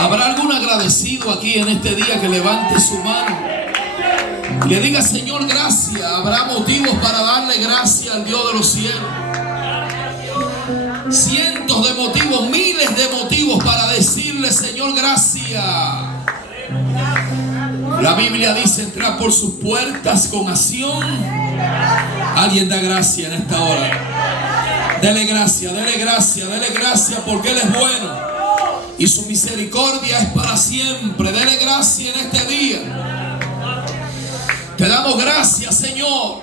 ¿Habrá algún agradecido aquí en este día que levante su mano y le diga: Señor, gracias? Habrá motivos para darle gracias al Dios de los cielos. Cientos de motivos, miles de motivos para decirle: Señor, gracias. La Biblia dice: entrar por sus puertas con acción. Alguien da gracia en esta hora. Dele gracia, dele gracia, dele gracia, porque Él es bueno y su misericordia es para siempre. Dele gracia en este día. Te damos gracias, Señor.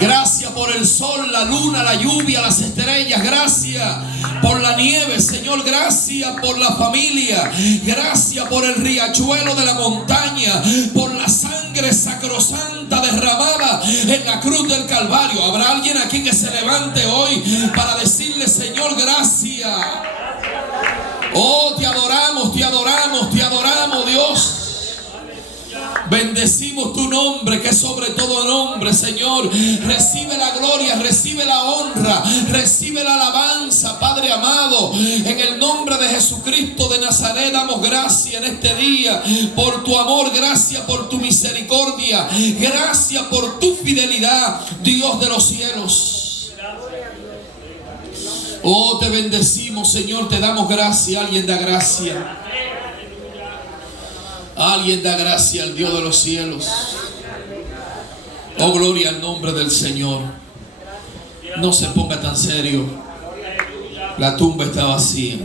Gracias por el sol, la luna, la lluvia, las estrellas. Gracias por la nieve, Señor. Gracias por la familia. Gracias por el riachuelo de la montaña, por la sangre sacrosanta derramada en la cruz del Calvario. ¿Habrá alguien aquí que se levante hoy para decirle: Señor, gracias? Oh, te adoramos, te adoramos, te adoramos, Dios. Bendecimos tu nombre, que es sobre todo nombre, Señor. Recibe la gloria, recibe la honra, recibe la alabanza, Padre amado. En el nombre de Jesucristo de Nazaret damos gracias en este día por tu amor, gracias por tu misericordia, gracias por tu fidelidad, Dios de los cielos. Oh, te bendecimos, Señor, te damos gracias. Alguien da gracia. Alguien da gracia al Dios de los cielos. Oh, gloria al nombre del Señor. No se ponga tan serio. La tumba está vacía.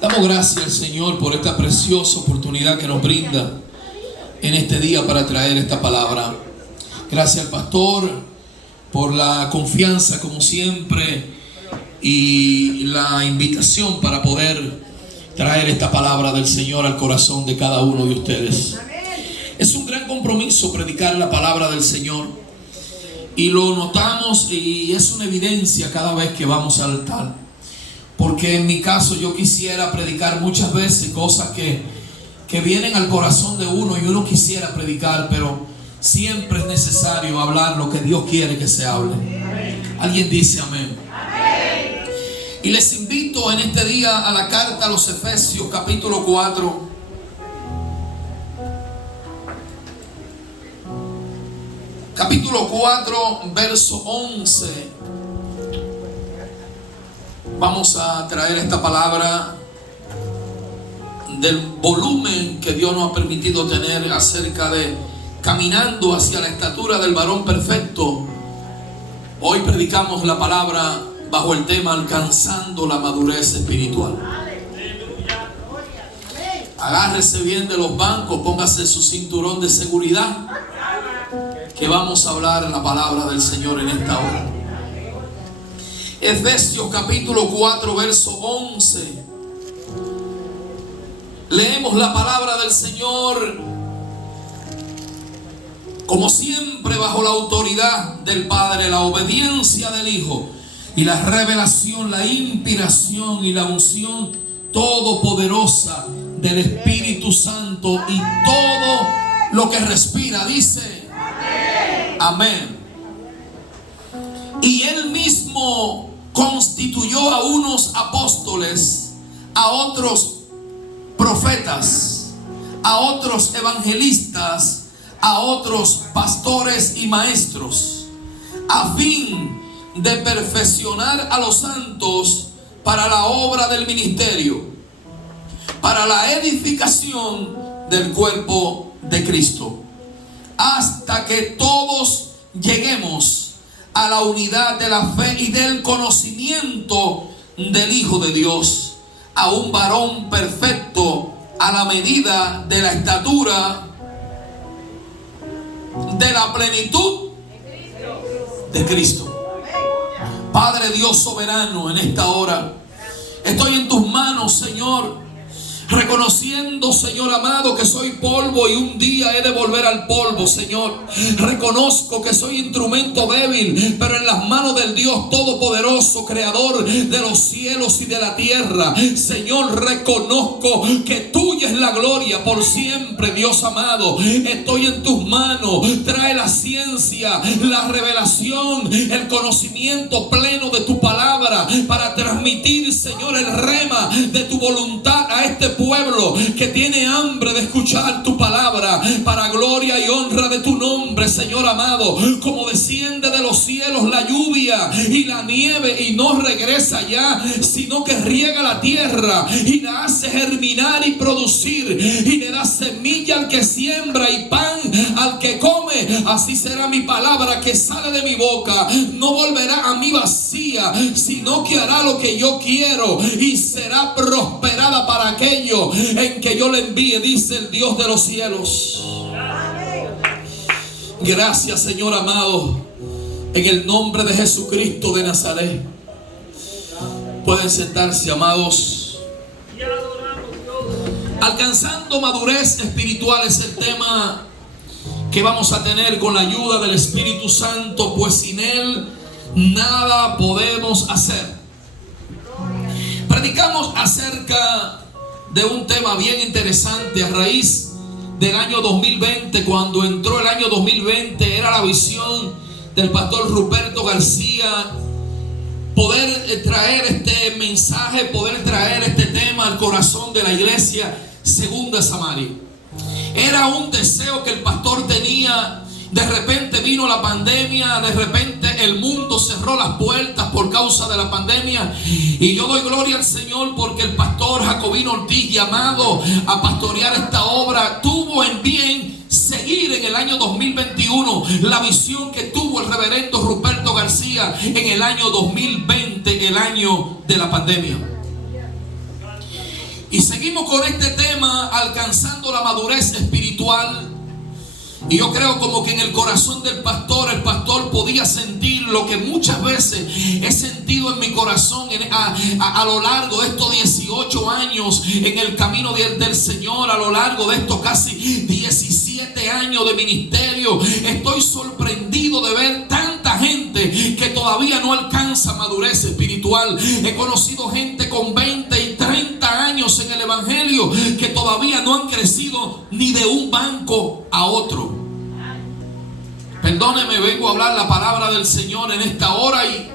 Damos gracias al Señor por esta preciosa oportunidad que nos brinda en este día para traer esta palabra. Gracias al pastor por la confianza, como siempre, y la invitación para poder traer esta palabra del Señor al corazón de cada uno de ustedes. Es un gran compromiso predicar la palabra del Señor, y lo notamos, y es una evidencia cada vez que vamos al altar, porque en mi caso yo quisiera predicar muchas veces cosas que vienen al corazón de uno y uno quisiera predicar, pero siempre es necesario hablar lo que Dios quiere que se hable. Alguien dice amén. Y les invito en este día a la carta a los Efesios, capítulo 4. Capítulo 4, verso 11. Vamos a traer esta palabra del volumen que Dios nos ha permitido tener acerca de caminando hacia la estatura del varón perfecto. Hoy predicamos la palabra bajo el tema alcanzando la madurez espiritual. Agárrese bien de los bancos, póngase su cinturón de seguridad, que vamos a hablar la palabra del Señor en esta hora. Efesios capítulo 4, verso 11. Leemos la palabra del Señor, como siempre, bajo la autoridad del Padre, la obediencia del Hijo y la revelación, la inspiración y la unción todopoderosa del Espíritu Santo, y todo lo que respira dice amén. Y Él mismo constituyó a unos apóstoles, a otros profetas, a otros evangelistas, a otros pastores y maestros, a fin de perfeccionar a los santos para la obra del ministerio, para la edificación del cuerpo de Cristo, hasta que todos lleguemos a la unidad de la fe y del conocimiento del Hijo de Dios, a un varón perfecto, a la medida de la estatura de la plenitud de Cristo. Padre Dios soberano, en esta hora estoy en tus manos, Señor, Reconociendo, Señor amado, que soy polvo y un día he de volver al polvo, Señor. Reconozco que soy instrumento débil, pero en las manos del Dios Todopoderoso, Creador de los cielos y de la tierra. Señor, reconozco que tuya es la gloria por siempre, Dios amado. Estoy en tus manos. Trae la ciencia, la revelación, el conocimiento pleno de tu palabra para transmitir, Señor, el rema de tu voluntad a este pueblo que tiene hambre de escuchar tu palabra, para gloria y honra de tu nombre, Señor amado. Como desciende de los cielos la lluvia y la nieve y no regresa ya, sino que riega la tierra y la hace germinar y producir, y le da semilla al que siembra y pan al que come. Así será mi palabra que sale de mi boca. No volverá a mí vacía, sino que hará lo que yo quiero y será prosperada para aquello en que yo le envíe, dice el Dios de los cielos. Gracias, Señor amado, en el nombre de Jesucristo de Nazaret. Pueden sentarse, amados. Alcanzando madurez espiritual es el tema que vamos a tener con la ayuda del Espíritu Santo, pues sin Él nada podemos hacer. Predicamos acerca de un tema bien interesante a raíz del año 2020. Cuando entró el año 2020 era la visión del pastor Ruperto García poder traer este mensaje, poder traer este tema al corazón de la iglesia Segunda Samaria. Era un deseo que el pastor tenía. De repente vino la pandemia, de repente el mundo cerró las puertas por causa de la pandemia, y yo doy gloria al Señor porque el pastor Jacobino Ortiz, llamado a pastorear esta obra, tuvo en bien seguir en el año 2021 la visión que tuvo el reverendo Ruperto García en el año 2020, el año de la pandemia. Y seguimos con este tema, alcanzando la madurez espiritual. Y yo creo como que en el corazón del pastor, el pastor podía sentir lo que muchas veces he sentido en mi corazón a lo largo de estos 18 años en el camino del Señor, a lo largo de estos casi 17 años de ministerio. Estoy sorprendido de ver tanta gente que todavía no alcanza madurez espiritual. He conocido gente con 20 y 30 años en el evangelio que todavía no han crecido ni de un banco a otro. Perdóneme, vengo a hablar la palabra del Señor en esta hora, y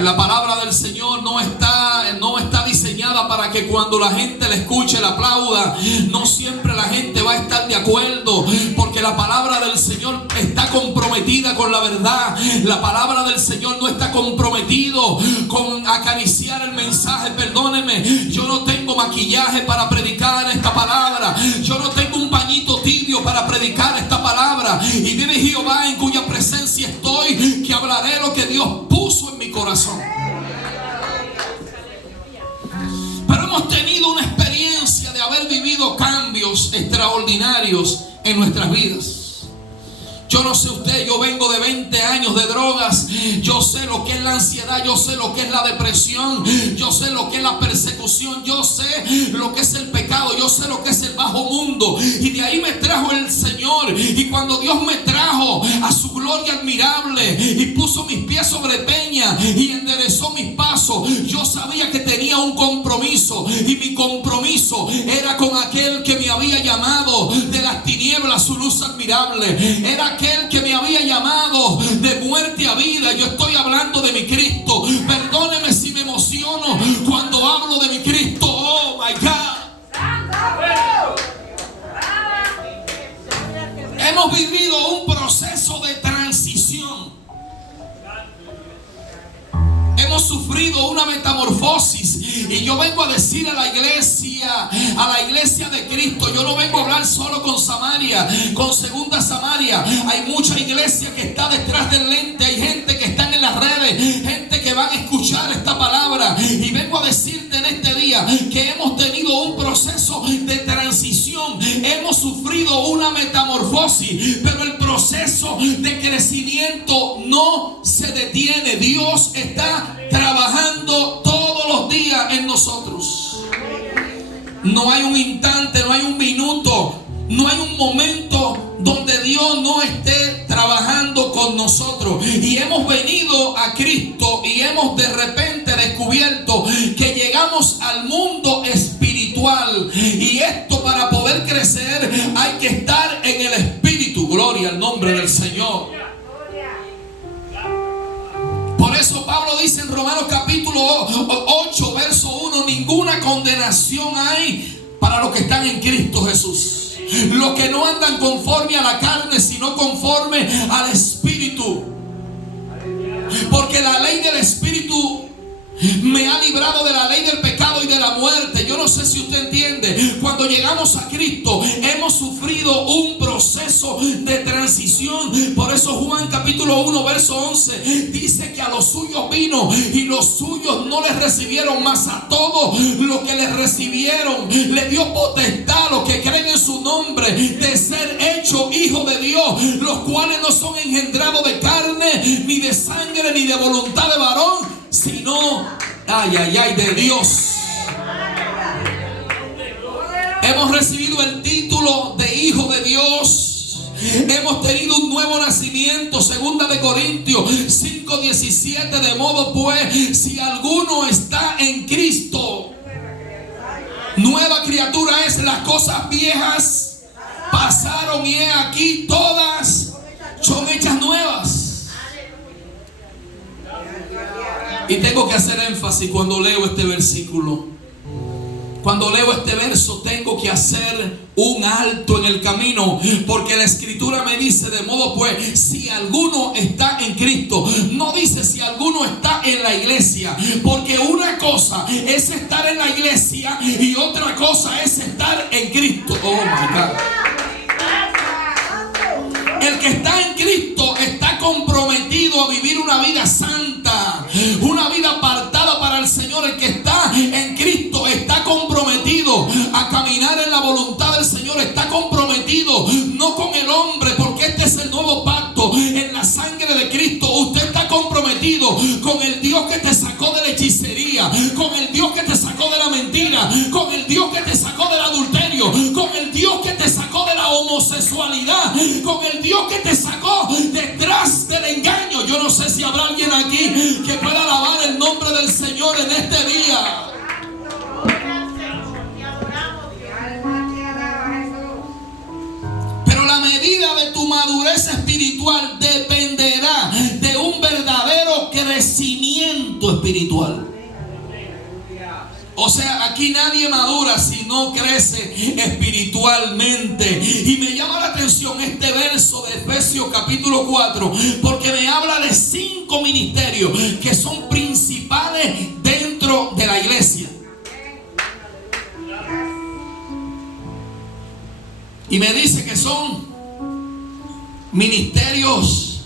la palabra del Señor no está diseñada para que cuando la gente la escuche, la aplauda. No siempre la gente va a estar de acuerdo, porque la palabra del Señor está comprometida con la verdad. La palabra del Señor no está comprometido con acariciar el mensaje. Perdóneme, yo no tengo maquillaje para predicar esta palabra. Yo no tengo un pañito tibio para predicar esta palabra. Y vive Jehová en cuya presencia estoy, que hablaré lo que Dios puso en mi corazón. Pero hemos tenido una experiencia de haber vivido cambios extraordinarios en nuestras vidas. Yo no sé usted, yo vengo de 20 años de drogas. Yo sé lo que es la ansiedad, yo sé lo que es la depresión, yo sé lo que es la persecución, yo sé lo que es el pecado, yo sé lo que es el bajo mundo. Y de ahí me trajo el Señor. Y cuando Dios me trajo a su gloria admirable y puso mis pies sobre peña y enderezó mis pasos, yo sabía que tenía un compromiso. Y mi compromiso era con aquel que me había llamado de las tinieblas a su luz admirable. Era aquel que me había llamado de muerte a vida. Yo estoy hablando de mi Cristo. Perdóneme si me emociono cuando hablo de mi Cristo. Oh my God. Hemos vivido un proceso de transición. Hemos sufrido una metamorfosis. Y yo vengo a decir a la iglesia de Cristo, yo no vengo a hablar solo con Samaria, con Segunda Samaria. Hay mucha iglesia que está detrás del lente, hay gente que está en las redes, gente que van a escuchar esta palabra. Y vengo a decirte en este día que hemos tenido un proceso de transición, hemos sufrido una metamorfosis, pero el proceso de crecimiento no se detiene. Dios está trabajando todos los días en nosotros. No hay un instante, no hay un minuto, no hay un momento donde Dios no esté trabajando con nosotros. Y hemos venido a Cristo y hemos de repente descubierto que llegamos al mundo espiritual. Y esto, para poder crecer, hay que estar en el Espíritu. Gloria al nombre del Señor. Por eso Pablo dice en Romanos capítulo 8, verso 1: ninguna condenación hay para los que están en Cristo Jesús. Los que no andan conforme a la carne, sino conforme al Espíritu. Porque la ley del Espíritu me ha librado de la ley del pecado y de la muerte. Yo no sé si usted entiende. Cuando llegamos a Cristo hemos sufrido un proceso de transición. Por eso Juan capítulo 1 verso 11 dice que a los suyos vino y los suyos no les recibieron, mas a todos los que les recibieron le dio potestad a los que creen en su nombre de ser hechos hijos de Dios, los cuales no son engendrados de carne, ni de sangre, ni de voluntad de varón, sino, de Dios. Hemos recibido el título de hijo de Dios. Hemos tenido un nuevo nacimiento. 2 de Corintios 5:17. De modo pues, si alguno está en Cristo, nueva criatura es. Las cosas viejas pasaron y he aquí todas son hechas nuevas. Y tengo que hacer énfasis cuando leo este versículo. Cuando leo este verso tengo que hacer un alto en el camino, porque la Escritura me dice: de modo pues, si alguno está en Cristo. No dice si alguno está en la iglesia, porque una cosa es estar en la iglesia y otra cosa es estar en Cristo. Oh my God. El que está en Cristo está comprometido a vivir una vida santa, una vida apartada para el Señor. El que está en Cristo está comprometido a caminar en la voluntad del Señor. Está comprometido no con el hombre, porque este es el nuevo pacto en la sangre de Cristo. Usted está comprometido con el Dios que te sacó de la hechicería, con el Dios que te sacó de la mentira, con el Dios que te sacó del adulterio, con el Dios que te sacó de la homosexualidad, con el Dios que te sacó detrás del engaño. Yo no sé si habrá alguien aquí que pueda alabar el nombre del Señor en este día. Pero la medida de tu madurez espiritual dependerá de un verdadero crecimiento espiritual. O sea, aquí nadie madura si no crece espiritualmente. Y me llama la atención este verso de Efesios capítulo 4, porque me habla de 5 ministerios que son principales dentro de la iglesia. Y me dice que son ministerios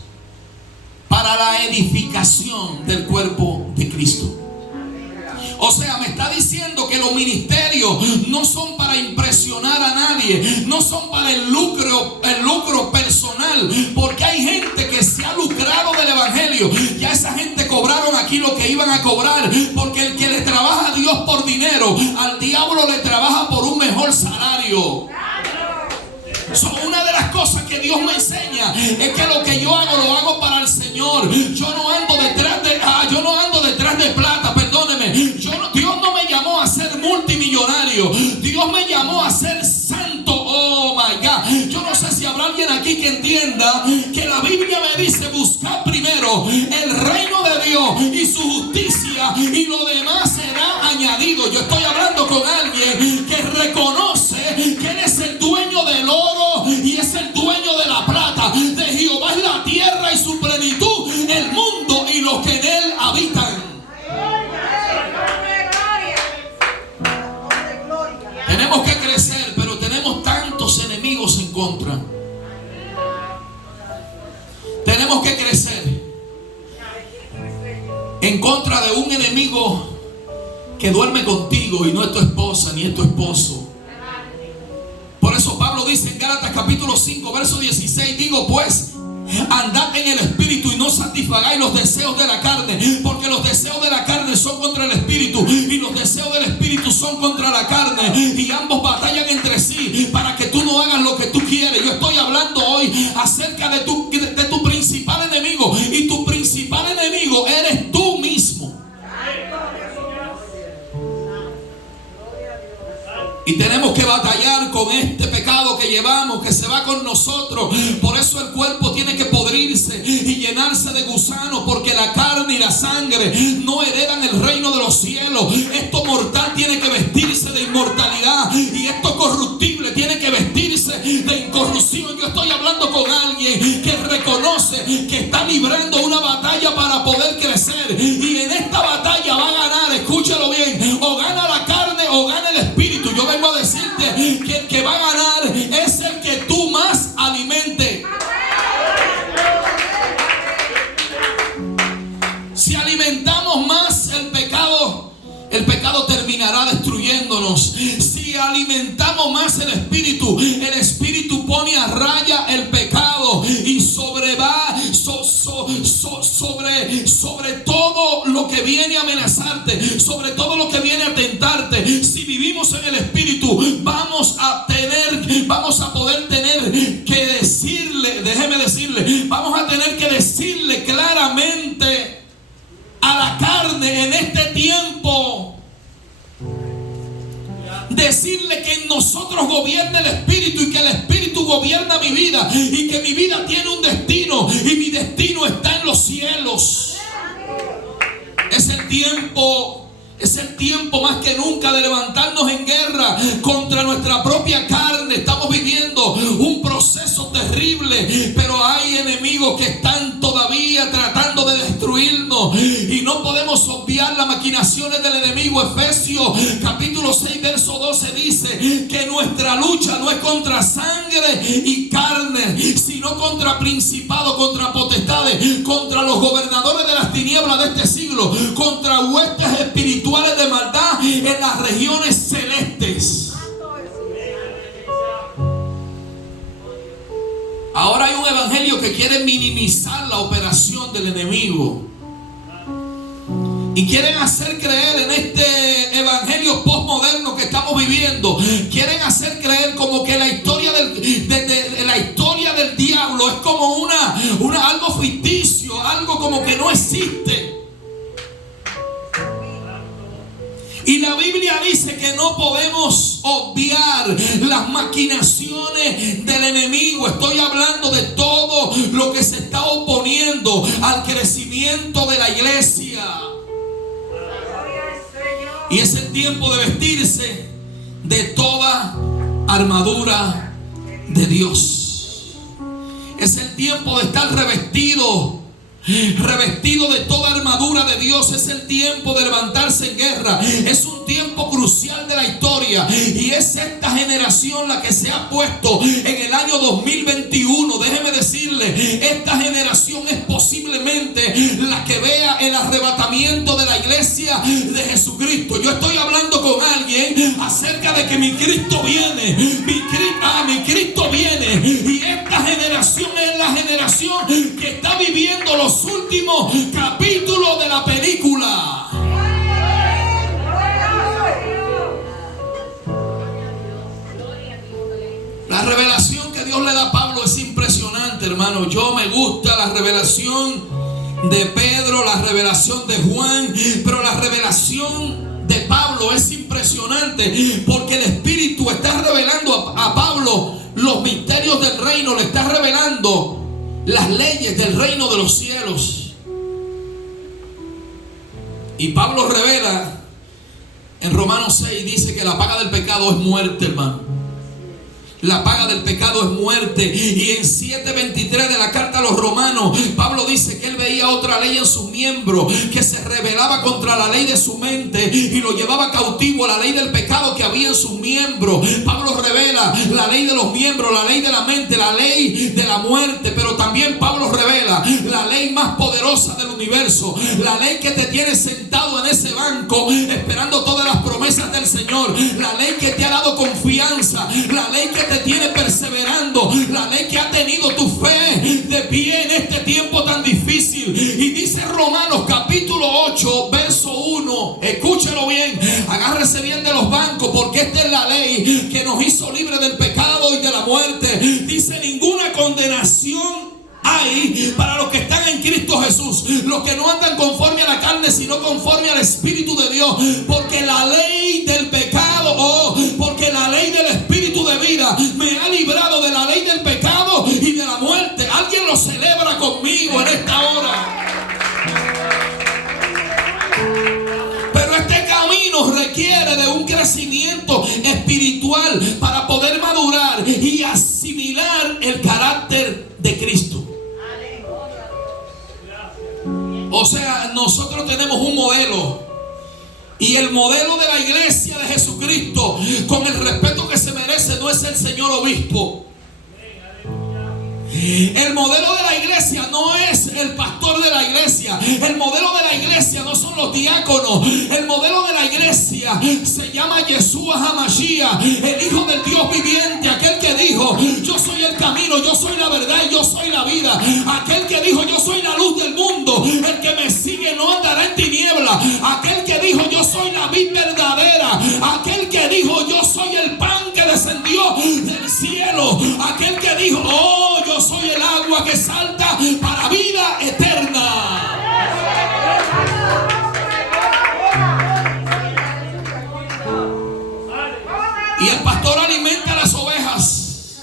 para la edificación del cuerpo de Cristo. O sea, me está diciendo que los ministerios no son para impresionar a nadie, no son para el lucro personal, porque hay gente que se ha lucrado del evangelio. Ya esa gente cobraron aquí lo que iban a cobrar, porque el que le trabaja a Dios por dinero, al diablo le trabaja por un mejor salario. Una de las cosas que Dios me enseña es que lo que yo hago, lo hago para el Señor. Yo no ando detrás de plata, perdóneme. Dios no me llamó a ser multimillonario. Dios me llamó a ser santo. Oh my God. Yo no sé si habrá alguien aquí que entienda que la Biblia me dice: buscar primero el reino de Dios y su justicia, y lo demás será añadido. Yo estoy hablando con alguien que reconoce que Él es el dueño del oro y es el dueño de la plata. De Jehová es la tierra y su plenitud, el mundo y los que en él habitan. Tenemos que crecer, pero tenemos tantos enemigos en contra. Tenemos que crecer en contra de un enemigo que duerme contigo y no es tu esposa ni es tu esposo. Por eso Pablo dice en Gálatas capítulo 5 verso 16: digo pues, andad en el espíritu y no satisfagáis los deseos de la carne, porque los deseos de la carne son contra el espíritu y los deseos del espíritu son contra la carne, y y ambos batallan entre sí para que tú no hagas lo que tú quieres. Yo estoy hablando hoy acerca de tu principal enemigo, y tu principal enemigo eres tú mismo. Y tenemos que batallar con este pecado que llevamos, que se va con nosotros. Por eso el cuerpo tiene que podrirse y llenarse de gusanos, porque la carne y la sangre no heredan el reino de los cielos. Esto mortal tiene que vestirse de inmortalidad, y esto corruptible tiene que vestirse de incorrupción. Yo estoy hablando con alguien que reconoce que está librando una batalla para poder crecer, y en esta batalla va a ganar, escúchalo bien, o gana la carne o gana el espíritu. Yo vengo a decirte que el que va a ganar es el que tú más alimente. Si alimentamos más el pecado terminará destruyéndonos. Si alimentamos más el espíritu pone a raya el pecado y sobre todo lo que viene a amenazarte, sobre todo lo que viene a tentarte. Si vivimos en el espíritu, vamos a poder tener que decirle, vamos a tener que decirle claramente a la carne en este tiempo, decirle que en nosotros gobierna el espíritu, y que el espíritu gobierna mi vida, y que mi vida tiene un destino, y mi destino está en los cielos. Es el tiempo más que nunca de levantarnos en guerra contra nuestra propia carne. Estamos viviendo un proceso terrible, pero hay enemigos que están todavía tratando de destruirnos, y no podemos obviar las maquinaciones del enemigo. Efesios capítulo 6 verso 12 dice que nuestra lucha no es contra sangre y carne, sino contra principados, contra potestades, contra los gobernadores de las tinieblas de este siglo, contra huestes espirituales de maldad en las regiones celestes. Ahora hay un evangelio que quiere minimizar la operación del enemigo, y quieren hacer creer en este evangelio postmoderno que estamos viviendo, quieren hacer creer como que la historia del diablo es como algo ficticio, algo como que no existe. Y la Biblia dice que no podemos obviar las maquinaciones del enemigo. Estoy hablando de todo lo que se está oponiendo al crecimiento de la iglesia. Y es el tiempo de vestirse de toda armadura de Dios. Es el tiempo de estar revestido de toda armadura de Dios. Es el tiempo de levantarse en guerra. Es un tiempo crucial de la historia, y es esta generación la que se ha puesto en el año 2021. Déjeme decirle, esta generación es posiblemente la que vea el arrebatamiento de la iglesia de Jesucristo. Yo estoy hablando con alguien acerca de que mi Cristo viene, mi Cristo viene, y esta generación es la generación que está viviendo los últimos capítulos de la película. La revelación que Dios le da a Pablo es impresionante, hermano. Yo me gusta la revelación de Pedro, la revelación de Juan, pero la revelación de Pablo es impresionante, porque el Espíritu está revelando a Pablo los misterios del reino, le está revelando las leyes del reino de los cielos. Y Pablo revela en Romanos 6, dice que la paga del pecado es muerte, hermano. La paga del pecado es muerte. Y en 7:23 de la carta a los Romanos, Pablo dice que él veía otra ley en sus miembros, que se rebelaba contra la ley de su mente y lo llevaba cautivo a la ley del pecado que había en sus miembros. Pablo revela la ley de los miembros, la ley de la mente, la ley de la muerte. Pero también Pablo revela la ley más poderosa del universo, la ley que te tiene sentado en ese banco esperando todas las promesas del Señor, la ley que te ha dado confianza, la ley que te tiene perseverando, la ley que ha tenido tu fe de pie en este tiempo tan difícil. Y dice Romanos capítulo 8 verso 1, escúchalo bien, agarra Agárrese bien de los bancos, porque esta es la ley que nos hizo libres del pecado y de la muerte. Dice: ninguna condenación hay para los que están en Cristo Jesús, los que no andan conforme a la carne, sino conforme al Espíritu de Dios. Porque la ley del pecado, porque la ley del Espíritu de vida me ha librado de la ley del pecado y de la muerte. Alguien lo celebra conmigo en esta hora. Pero este camino requiere de un crecimiento espiritual para poder madurar y asimilar el carácter de Cristo. O sea, nosotros tenemos un modelo, y el modelo de la iglesia de Jesucristo, con el respeto que se merece, no es el señor obispo. El modelo de la iglesia no es el pastor de la iglesia. El modelo de la iglesia no son los diáconos. El modelo de la iglesia se llama Yeshua HaMashiach, el Hijo del Dios viviente. Aquel que dijo: yo soy el camino, yo soy la verdad y yo soy la vida. Aquel que dijo: yo soy la luz del mundo, el que me sigue no andará en tiniebla. Aquel que dijo: yo soy la vid verdadera. Aquel que dijo: yo soy el pan que descendió del cielo. Aquel que dijo: oh, yo soy el agua que salta para vida eterna. Y el pastor alimenta las ovejas,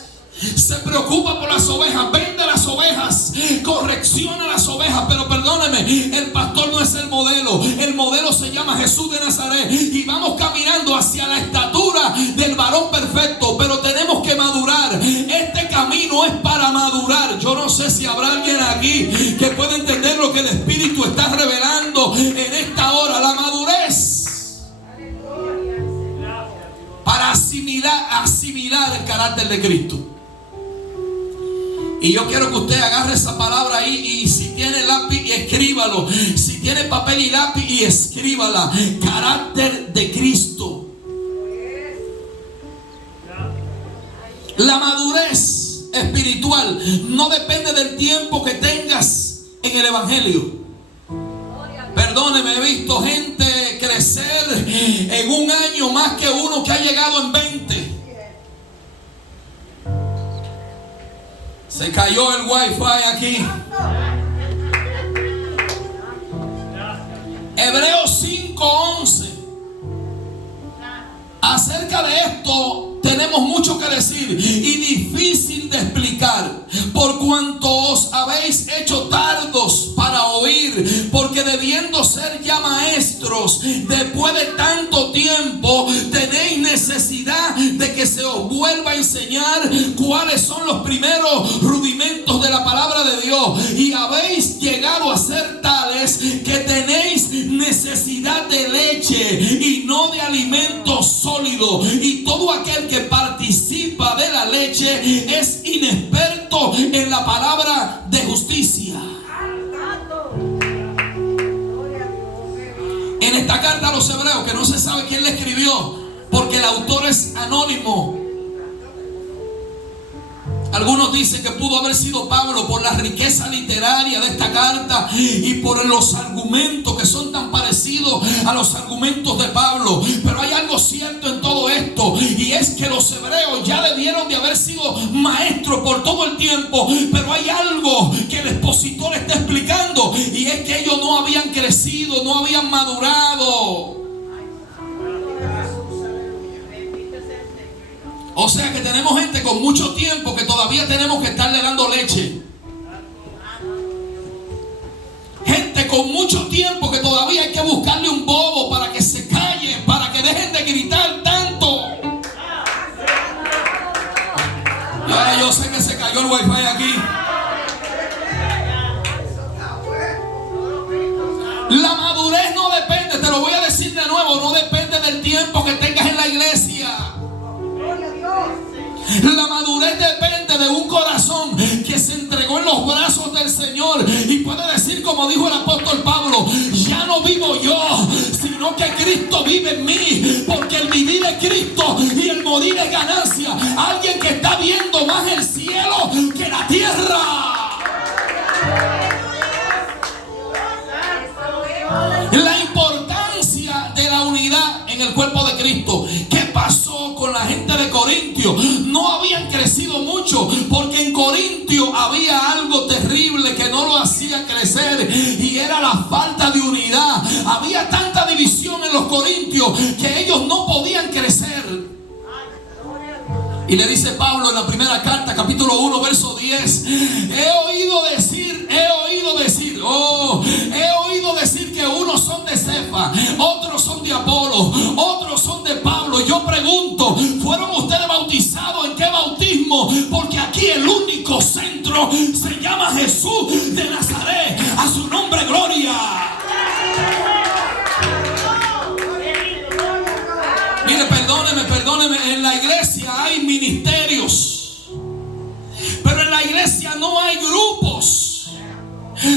se preocupa por las ovejas, vende las ovejas, correcciona las ovejas. Pero perdóneme, el pastor no es el modelo. El modelo se llama Jesús de Nazaret, y vamos caminando hacia la estatura del varón perfecto. Pero tenemos que madurar. Este camino es para madurar. Yo no sé si habrá alguien aquí que pueda entender lo que el Espíritu está revelando en esta hora. La madurez para asimilar el carácter de Cristo. Y yo quiero que usted agarre esa palabra ahí, y si tiene lápiz, escríbalo. Si tiene papel y lápiz, y escríbala. Carácter de Cristo. La madurez espiritual no depende del tiempo que tengas en el evangelio. Perdóneme, he visto gente crecer en un año más que uno que ha llegado en 20. Se cayó el wifi aquí. Hebreos 5:11. Acerca de esto tenemos mucho que decir y difícil de explicar, por cuanto os habéis hecho tardos para oír, porque debiendo ser ya maestros, después de tanto tiempo, tenéis necesidad de que se os vuelva a enseñar cuáles son los primeros rudimentos de la palabra de Dios, y habéis llegado a ser tales que tenéis necesidad de leche y no de alimento sólido. Y todo aquel que participa de la leche es inexperto en la palabra de justicia. En esta carta a los hebreos, que no se sabe quién la escribió, porque el autor es anónimo. Algunos dicen que pudo haber sido Pablo por la riqueza literaria de esta carta y por los argumentos que son tan parecidos a los argumentos de Pablo. Pero hay algo cierto en todo esto, y es que los hebreos ya debieron de haber sido maestros por todo el tiempo. Pero hay algo que el expositor está explicando, y es que ellos no habían crecido, no habían madurado. O sea que tenemos gente con mucho tiempo que todavía tenemos que estarle dando leche. Gente con mucho tiempo que todavía hay que buscarle un bobo para que se calle, para que dejen de gritar tanto. Y ahora yo sé que se cayó el wifi aquí. La madurez no depende, te lo voy a decir de nuevo, no depende del tiempo que tengas en la iglesia. La madurez depende de un corazón que se entregó en los brazos del Señor y puede decir, como dijo el apóstol Pablo: ya no vivo yo, sino que Cristo vive en mí, porque el vivir es Cristo y el morir es ganancia. Alguien que está viendo más el cielo que la tierra. La importancia de la unidad en el cuerpo de Cristo. ¿Qué pasó con la gente de Corintio? No habían crecido mucho, porque en Corintio había algo terrible que no lo hacía crecer, y era la falta de unidad. Había tanta división en los corintios que ellos no podían crecer. Y le dice Pablo en la primera carta, capítulo 1, verso 10: he oído decir que unos son de Cefa, otros son de Apolo, otros son de Pablo. Yo pregunto, ¿fueron ustedes bautizados en qué bautismo? Porque aquí el único centro se llama Jesús de Nazaret. A su nombre gloria. Mire, perdóneme, en la iglesia hay ministerios, pero en la iglesia no hay grupos.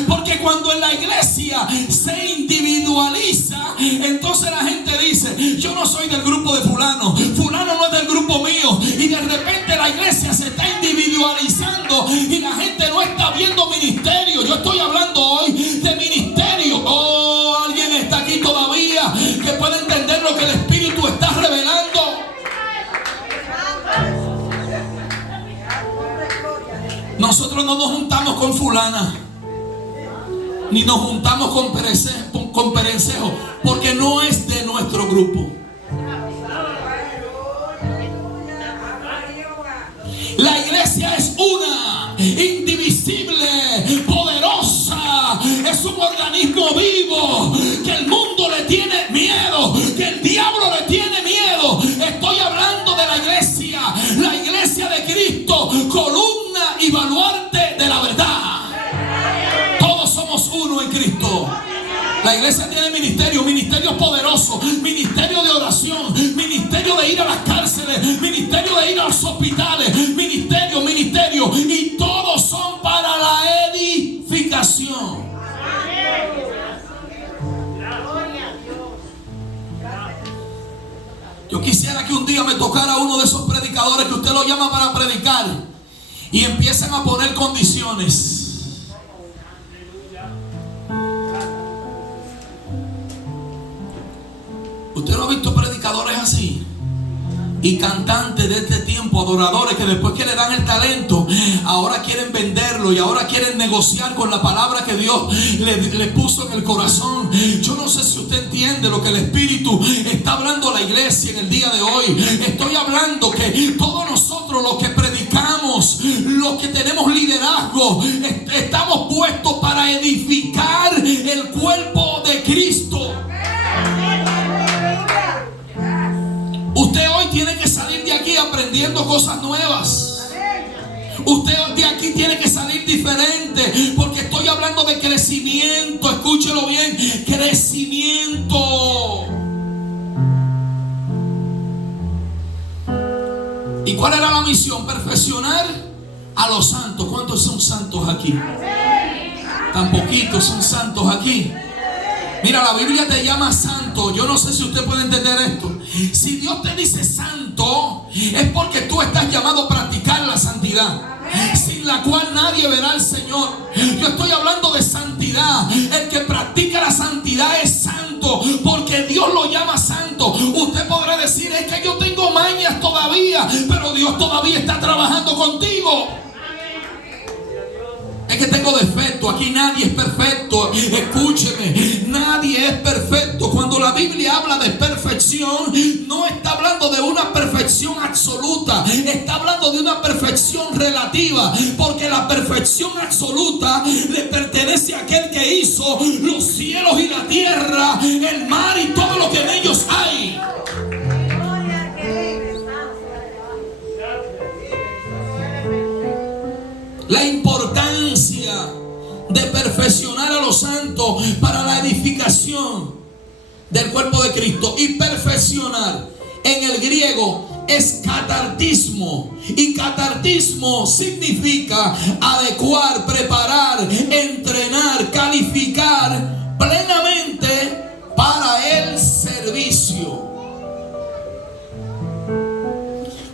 Porque cuando en la iglesia se individualiza, entonces la gente dice: yo no soy del grupo de fulano, fulano no es del grupo mío. Y de repente la iglesia se está individualizando y la gente no está viendo ministerio. Yo estoy hablando hoy de ministerio. Oh, alguien está aquí todavía que puede entender lo que el Espíritu está revelando. Nosotros no nos juntamos con fulana, ni nos juntamos con perencejo, porque no es de nuestro grupo. La iglesia es una, indivisible, poderosa. Es un organismo vivo que el mundo le tiene miedo, que el diablo le tiene miedo. Estoy hablando de la iglesia de Cristo, columna y baluarte de la verdad. Todos somos uno en Cristo. La iglesia tiene ministerios poderosos, ministerio de oración, ministerio de ir a las cárceles, ministerio de ir a los hospitales, ministerio, y todos son para la edificación. Yo quisiera que un día me tocara uno de esos predicadores que usted lo llama para predicar y empiecen a poner condiciones. ¿Usted no ha visto predicadores así? Y cantantes de este tiempo, adoradores, que después que le dan el talento, ahora quieren venderlo y ahora quieren negociar con la palabra que Dios le puso en el corazón. Yo no sé si usted entiende lo que el Espíritu está hablando a la iglesia en el día de hoy. Estoy hablando que todos nosotros, los que predicamos, los que tenemos liderazgo, estamos puestos para edificar el cuerpo de Cristo. Usted hoy tiene que salir de aquí aprendiendo cosas nuevas. Usted de aquí tiene que salir diferente, porque estoy hablando de crecimiento. Escúchelo bien, crecimiento. ¿Y cuál era la misión? Perfeccionar a los santos. ¿Cuántos son santos aquí? Tan poquitos son santos aquí. Mira, la Biblia te llama santo. Yo no sé si usted puede entender esto. Si Dios te dice santo, es porque tú estás llamado a practicar la santidad, sin la cual nadie verá al Señor. Yo estoy hablando de santidad. El que practica la santidad es santo, porque Dios lo llama santo. Usted podrá decir: es que yo tengo mañas todavía, pero Dios todavía está trabajando contigo. Es que tengo defecto. Aquí nadie es perfecto. Escúcheme, nadie es perfecto. Cuando la Biblia habla de perfección, no está hablando de una perfección absoluta, está hablando de una perfección relativa, porque la perfección absoluta le pertenece a aquel que hizo los cielos y la tierra, el mar y todo lo que en ellos hay. La importancia de perfeccionar a los santos para la edificación del cuerpo de Cristo. Y perfeccionar en el griego es catartismo. Y catartismo significa adecuar, preparar, entrenar, calificar plenamente para el servicio.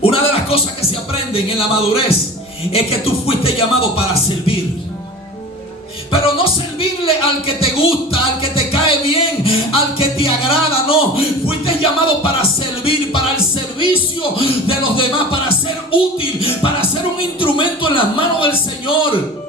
Una de las cosas que se aprenden en la madurez es que tú fuiste llamado para servir, pero no servirle al que te gusta, al que te cae bien, al que te agrada. No, fuiste llamado para servir, para el servicio de los demás, para ser útil, para ser un instrumento en las manos del Señor.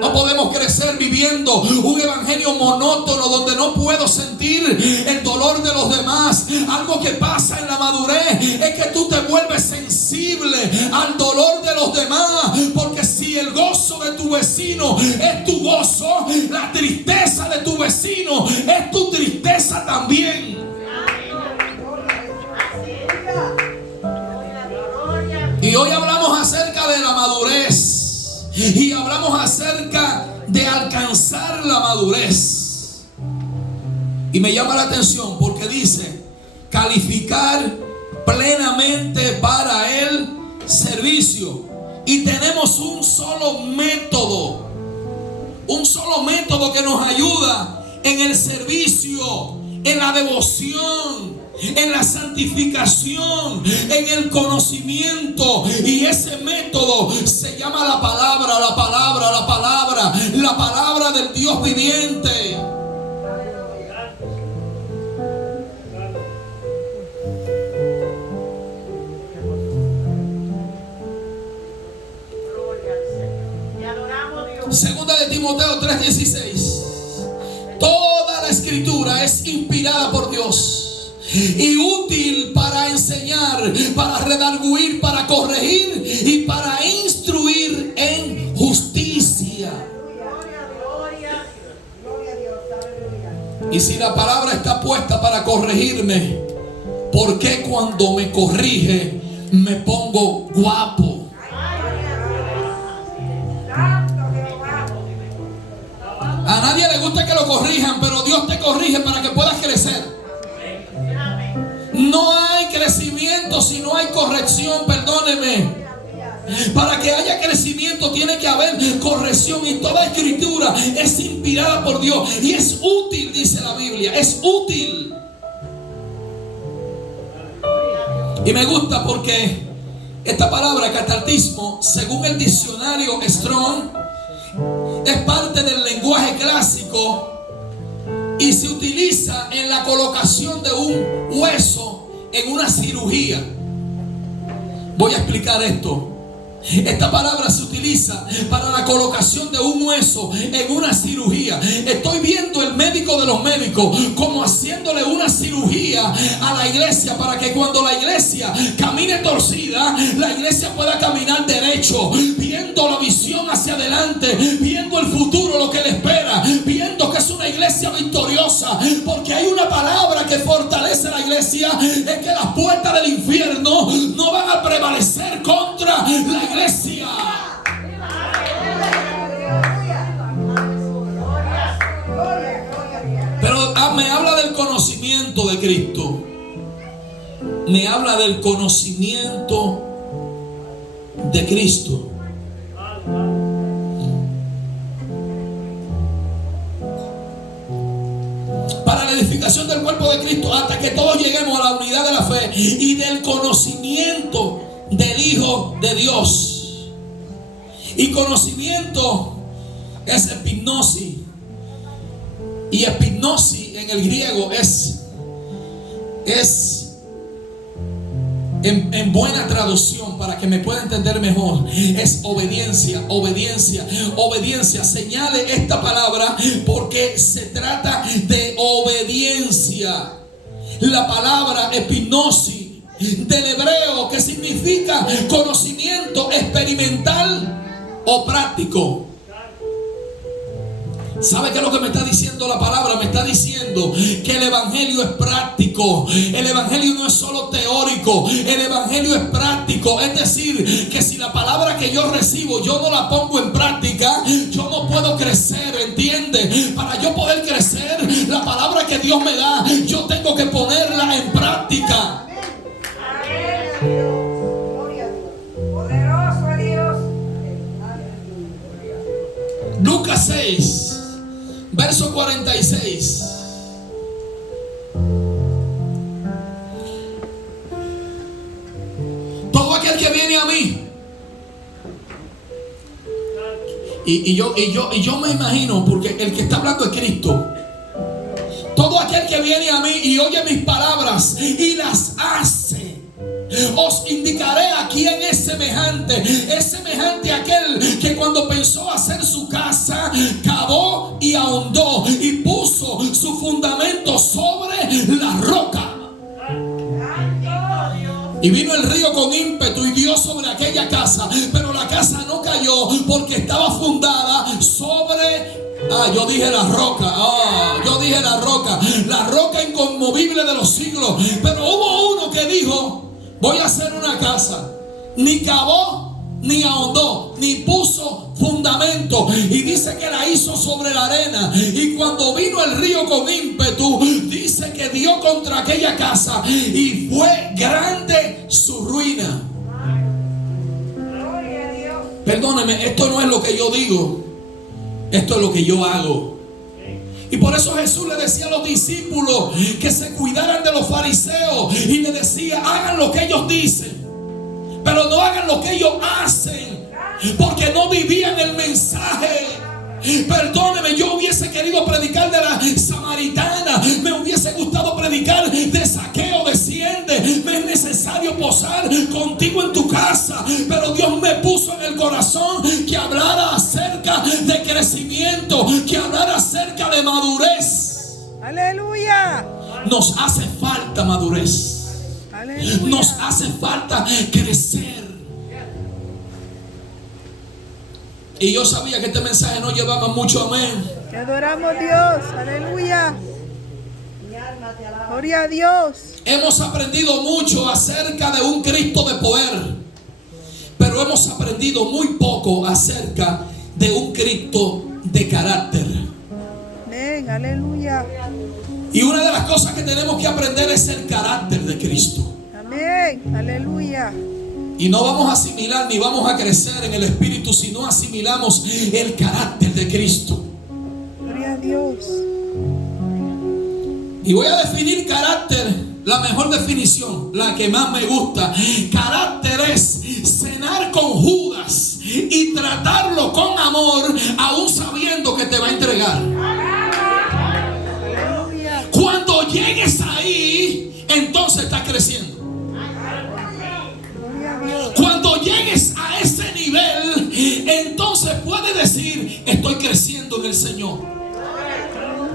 No podemos crecer viviendo un evangelio monótono donde no puedo sentir el dolor de los demás. Algo que pasa en la madurez es que tú te vuelves sensible al dolor de los demás, porque si el gozo de tu vecino es tu gozo, la tristeza de tu vecino es tu tristeza también. Y hoy hablamos acerca de la madurez. Y hablamos acerca de alcanzar la madurez. Y me llama la atención porque dice calificar plenamente para el servicio. Y tenemos un solo método que nos ayuda en el servicio, en la devoción, en la santificación, en el conocimiento. Y ese método se llama la palabra, la palabra, la palabra, la palabra del Dios viviente. Segunda de Timoteo 3:16. Toda la escritura es inspirada por Dios y útil para enseñar, para redarguir, para corregir y para instruir en justicia. Y si la palabra está puesta para corregirme, ¿por qué cuando me corrige me pongo guapo? A nadie le gusta que lo corrijan, pero Dios te corrige para que puedas crecer. No hay crecimiento si no hay corrección, perdóneme. Para que haya crecimiento tiene que haber corrección, y toda escritura es inspirada por Dios y es útil, dice la Biblia, es útil. Y me gusta porque esta palabra catartismo, según el diccionario Strong, es parte del lenguaje clásico y se utiliza en la colocación de un hueso en una cirugía. Voy a explicar esto. Esta palabra se utiliza para la colocación de un hueso en una cirugía. Estoy viendo el médico de los médicos como haciéndole una cirugía a la iglesia para que cuando la iglesia camine torcida, la iglesia pueda caminar derecho, viendo la visión hacia adelante, viendo el futuro, lo que le espera, viendo que es una iglesia victoriosa, porque hay una palabra que fortalece la iglesia, es que las puertas del infierno no van a prevalecer contra la iglesia. Pero me habla del conocimiento de Cristo. Me habla del conocimiento de Cristo. Para la edificación del cuerpo de Cristo, hasta que todos lleguemos a la unidad de la fe y del conocimiento del Hijo de Dios. Y conocimiento es epignosis. Y epignosis en el griego es en buena traducción, para que me pueda entender mejor, es obediencia, obediencia, obediencia. Señale esta palabra porque se trata de obediencia. La palabra epignosis del hebreo, que significa conocimiento experimental o práctico. ¿Sabe qué es lo que me está diciendo la palabra? Me está diciendo que el evangelio es práctico. El evangelio no es solo teórico, el evangelio es práctico. Es decir, que si la palabra que yo recibo yo no la pongo en práctica, yo no puedo crecer, ¿entiende? Para yo poder crecer, la palabra que Dios me da, yo tengo que ponerla en práctica. Lucas 6, verso 46. Todo aquel que viene a mí. Y yo me imagino, porque el que está hablando es Cristo. Todo aquel que viene a mí y oye mis palabras Os indicaré a quién es semejante. Es semejante a aquel que cuando pensó hacer su casa, cavó y ahondó y puso su fundamento sobre la roca. Y vino el río con ímpetu y dio sobre aquella casa, pero la casa no cayó porque estaba fundada sobre... yo dije la roca. La roca inconmovible de los siglos. Pero hubo uno que dijo: voy a hacer una casa. Ni cavó, ni ahondó, ni puso fundamento. Y dice que la hizo sobre la arena. Y cuando vino el río con ímpetu, dice que dio contra aquella casa. Y fue grande su ruina. Perdóneme, esto no es lo que yo digo. Esto es lo que yo hago. Y por eso Jesús le decía a los discípulos que se cuidaran de los fariseos. Y le decía: hagan lo que ellos dicen, pero no hagan lo que ellos hacen, porque no vivían el mensaje. Perdóneme, yo hubiese querido predicar de la samaritana, me hubiese gustado predicar de Zaqueo, desciende, me es necesario posar contigo en tu casa, pero Dios me puso en el corazón que hablara acerca de crecimiento, que hablara acerca de madurez. Aleluya. Nos hace falta madurez. Aleluya. Nos hace falta crecer. Y yo sabía que este mensaje no llevaba mucho amén. Te adoramos, Dios. Aleluya. Gloria a Dios. Hemos aprendido mucho acerca de un Cristo de poder, pero hemos aprendido muy poco acerca de un Cristo de carácter. Amén. Aleluya. Y una de las cosas que tenemos que aprender es el carácter de Cristo. Amén. Aleluya. Y no vamos a asimilar ni vamos a crecer en el Espíritu si no asimilamos el carácter de Cristo. Gloria a Dios. Y voy a definir carácter, la mejor definición, la que más me gusta. Carácter es cenar con Judas y tratarlo con amor, aún sabiendo que te va a entregar. Aleluya. Cuando llegues ahí, entonces estás creciendo. Cuando llegues a ese nivel, entonces puedes decir: estoy creciendo en el Señor.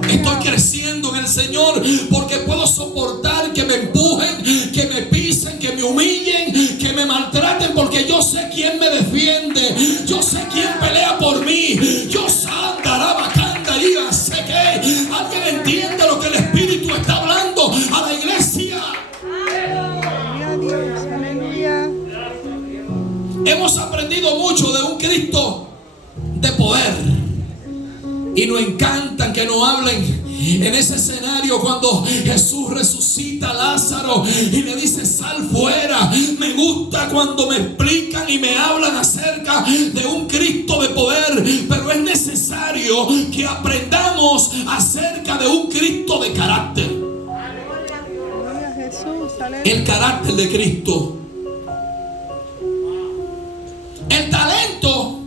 Estoy creciendo en el Señor, porque puedo soportar que me empujen, que me pisen, que me humillen, que me maltraten, porque yo sé quién me defiende, yo sé quién pelea por mí. Yo sé que alguien entiende lo que el Espíritu está hablando a la iglesia. Gloria a Dios. Aleluya. Hemos aprendido mucho de un Cristo de poder. Y nos encantan que nos hablen en ese escenario cuando Jesús resucita a Lázaro y le dice: sal fuera. Me gusta cuando me explican y me hablan acerca de un Cristo de poder, pero es necesario que aprendamos acerca de un Cristo de carácter. Gloria a Jesús. Aleluya. El carácter de Cristo. El talento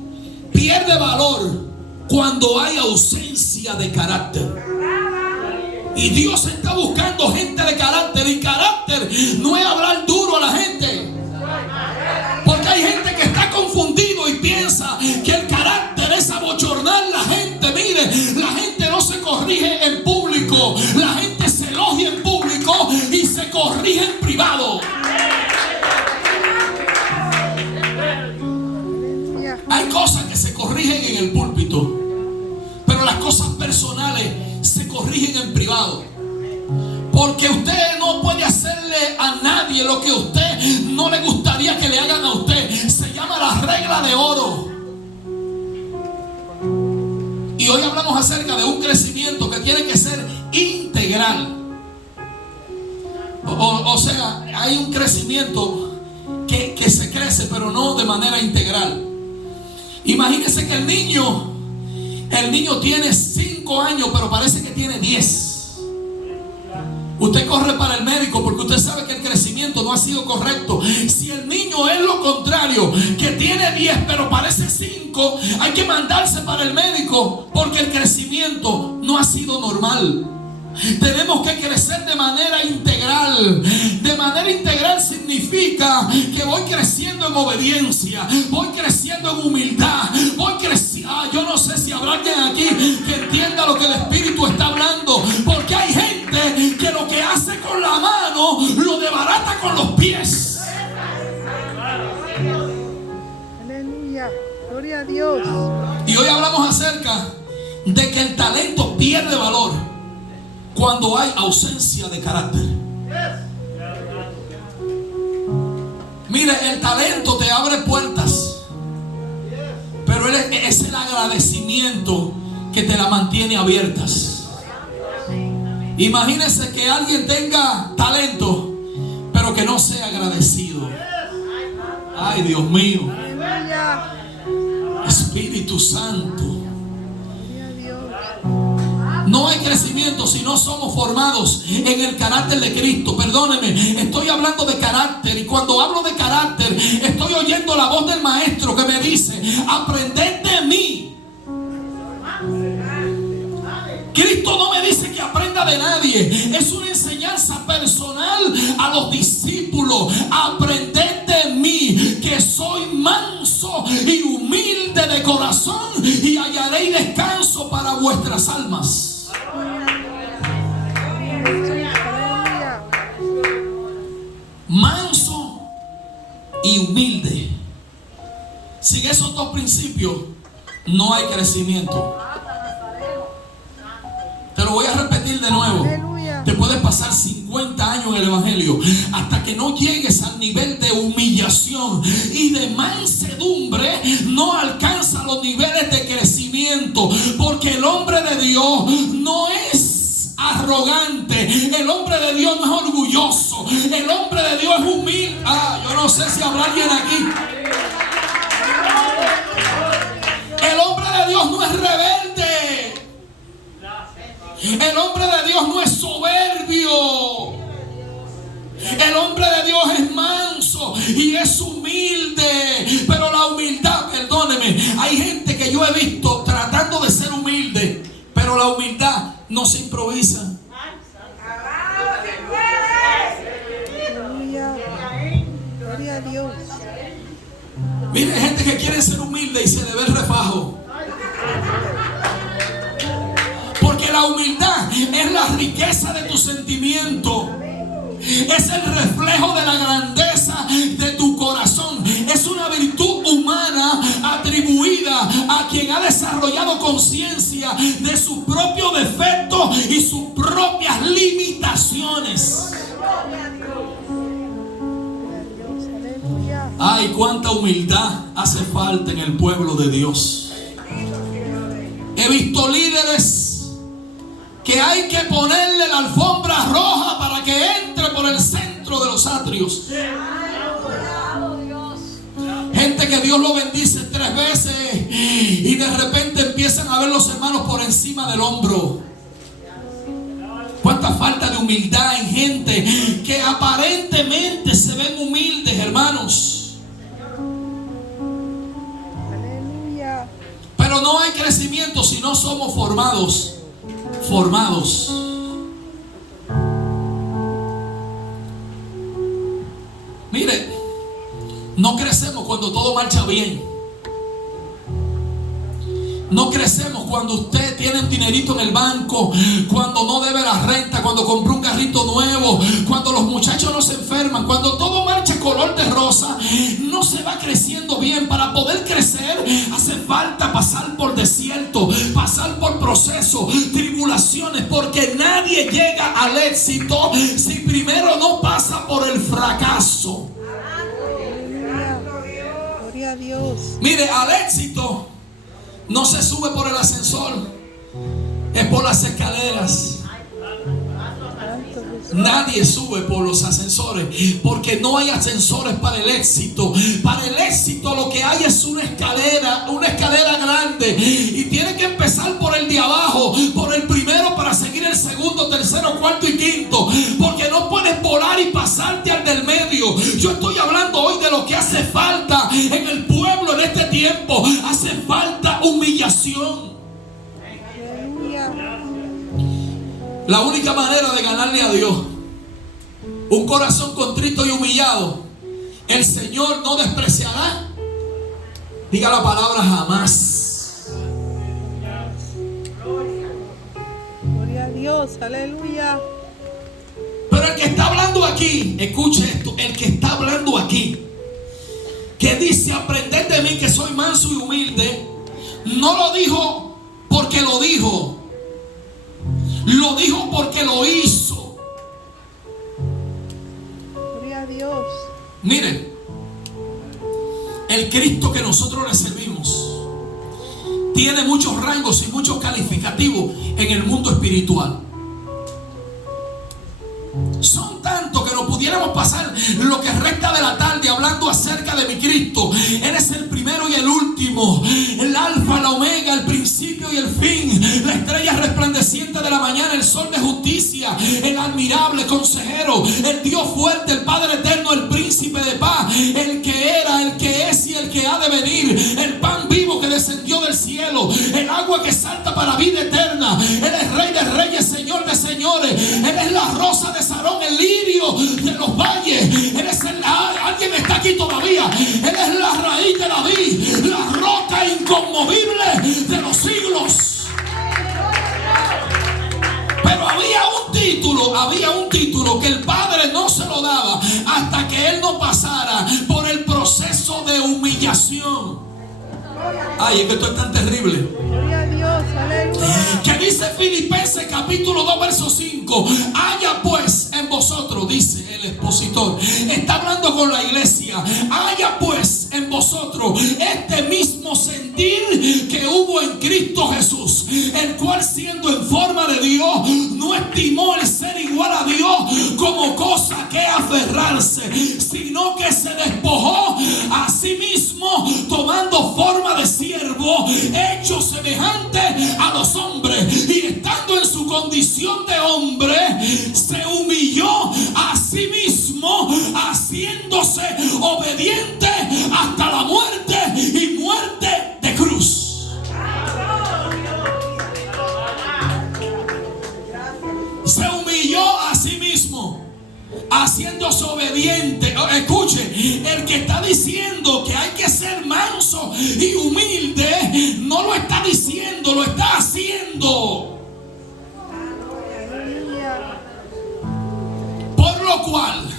pierde valor cuando hay ausencia de carácter. Y Dios está buscando gente de carácter. Y carácter no es hablar duro a la gente, porque hay gente que está confundido y piensa que el carácter es abochornar a la gente. Mire, la gente no se corrige en público, la gente se elogia en público y se corrige en privado. Hay cosas que se corrigen en el púlpito, pero las cosas personales se corrigen en privado. Porque usted no puede hacerle a nadie lo que a usted no le gustaría que le hagan a usted. Se llama la regla de oro. Y hoy hablamos acerca de un crecimiento que tiene que ser integral. O sea, hay un crecimiento que se crece, pero no de manera integral. Imagínese que el niño tiene 5 años, pero parece que tiene 10. Usted corre para el médico porque usted sabe que el crecimiento no ha sido correcto. Si el niño es lo contrario, que tiene 10 pero parece 5, hay que mandarse para el médico porque el crecimiento no ha sido normal. Tenemos que crecer de manera integral. De manera integral significa significa que voy creciendo en obediencia, voy creciendo en humildad, voy creciendo. Yo no sé si habrá alguien aquí que entienda lo que el Espíritu está hablando, porque hay gente que lo que hace con la mano lo desbarata con los pies. Aleluya. Gloria a Dios. Y hoy hablamos acerca de que el talento pierde valor cuando hay ausencia de carácter. Mire, el talento te abre puertas, pero es el agradecimiento que te la mantiene abiertas. Imagínese que alguien tenga talento, pero que no sea agradecido. Ay, Dios mío. Aleluya. Espíritu Santo. Gloria a Dios. No hay crecimiento si no somos formados en el carácter de Cristo. Perdóneme, estoy hablando de carácter, y cuando hablo de carácter estoy oyendo la voz del maestro que me dice: aprended de mí. Cristo no me dice que aprenda de nadie, es una enseñanza personal a los discípulos. Aprended de mí, que soy manso y humilde de corazón, y hallaréis descanso para vuestras almas. Aleluya. Manso y humilde. Sin esos dos principios no hay crecimiento. Te lo voy a repetir de nuevo. Aleluya. Te puedes pasar 50 años en el Evangelio hasta que no llegues al nivel de humillación y de mansedumbre. No alcanza los niveles de crecimiento, porque el hombre de Dios no es arrogante, el hombre de Dios no es orgulloso, el hombre de Dios es humilde. Yo no sé si habrá alguien aquí. El hombre de Dios no es rebelde. El hombre de Dios no es soberbio. El hombre de Dios es manso y es humilde. Pero la humildad, perdóneme, hay gente que yo he visto tratando de ser humilde, pero la humildad no se improvisa. Aleluya. Gloria a Dios. Mire, hay gente que quiere ser humilde y se le ve el refajo. Porque la humildad es la riqueza de tu sentimiento. Es el reflejo de la grandeza de tu corazón. Es una virtud humana atribuida a quien ha desarrollado conciencia de sus propios defectos y sus propias limitaciones. Aleluya. Ay, cuánta humildad hace falta en el pueblo de Dios. He visto líderes que hay que ponerle la alfombra roja para que entre por el centro de los atrios. Gente que Dios lo bendice 3 veces y de repente empiezan a ver los hermanos por encima del hombro. Cuánta falta de humildad en gente que aparentemente se ven humildes, hermanos. Aleluya. Pero no hay crecimiento si no somos formados. Mire, no crecemos cuando todo marcha bien. No crecemos cuando usted tiene un dinerito en el banco, cuando no debe la renta, cuando compró un carrito nuevo, cuando los muchachos no se enferman, cuando todo marcha color de rosa. No se va creciendo bien. Para poder crecer hace falta pasar por desierto, pasar por procesos, tribulaciones, porque nadie llega al éxito si primero no pasa por el fracaso. Aleluya. Gloria a Dios. Mire, al éxito no se sube por el ascensor, es por las escaleras. Santo Jesús. Nadie sube por los ascensores, porque no hay ascensores para el éxito. Para el éxito lo que hay es una escalera grande, y tiene que empezar por el de abajo, por el primero, para seguir el segundo, tercero, cuarto y quinto, porque no puedes volar y pasarte al del medio. Yo estoy hablando hoy de lo que hace falta en el pueblo en este tiempo. Hace falta humillación. Aleluya. La única manera de ganarle a Dios, un corazón contrito y humillado, el Señor no despreciará. Diga la palabra jamás. Gloria a Dios, aleluya. Pero el que está hablando aquí, escuche esto, el que está hablando aquí, que dice: aprended de mí que soy manso y humilde, no lo dijo porque lo dijo porque lo hizo. Gloria a Dios. Miren, el Cristo que nosotros le servimos tiene muchos rangos y muchos calificativos en el mundo espiritual. Son tantos que no pudiéramos pasar lo que resta de la tarde hablando acerca de mi Cristo. Él es el primero y el último, el alfa, la omega, el principio y el fin, la estrella resplandeciente de la mañana, el sol de justicia, el admirable consejero, el Dios fuerte, el Padre eterno, el príncipe de paz, el que era, el que es y el que ha de venir, el pan vivo que descendió del cielo, el agua que salta para vida eterna. Él es Rey de reyes, Señor de señores. Él es la rosa de Sarón, el lirio de los valles. Él es alguien está aquí todavía. Él es la raíz de David, la roca inconmovible de los siglos. Pero había un título que el Padre no se lo daba hasta que Él no pasara por el proceso de humillación. Ay, es que esto es tan terrible. Gloria a Dios, aleluya. Que dice Filipenses capítulo 2 verso 5: haya pues en vosotros, dice el expositor, está hablando con la iglesia, haya pues en vosotros este mismo sentir que hubo en Cristo Jesús, el cual siendo en forma de Dios no estimó el ser igual a Dios como cosa que aferrarse, sino que se despojó a sí mismo, tomando forma de siervo, hecho semejante a los hombres, y estando en su condición de hombre, se humilló a sí mismo, haciéndose obediente hasta la muerte y muerte de cruz. Se humilló a sí mismo, haciéndose obediente. Escuche, el que está diciendo que hay que ser manso y humilde, no lo está diciendo, lo está haciendo. Por lo cual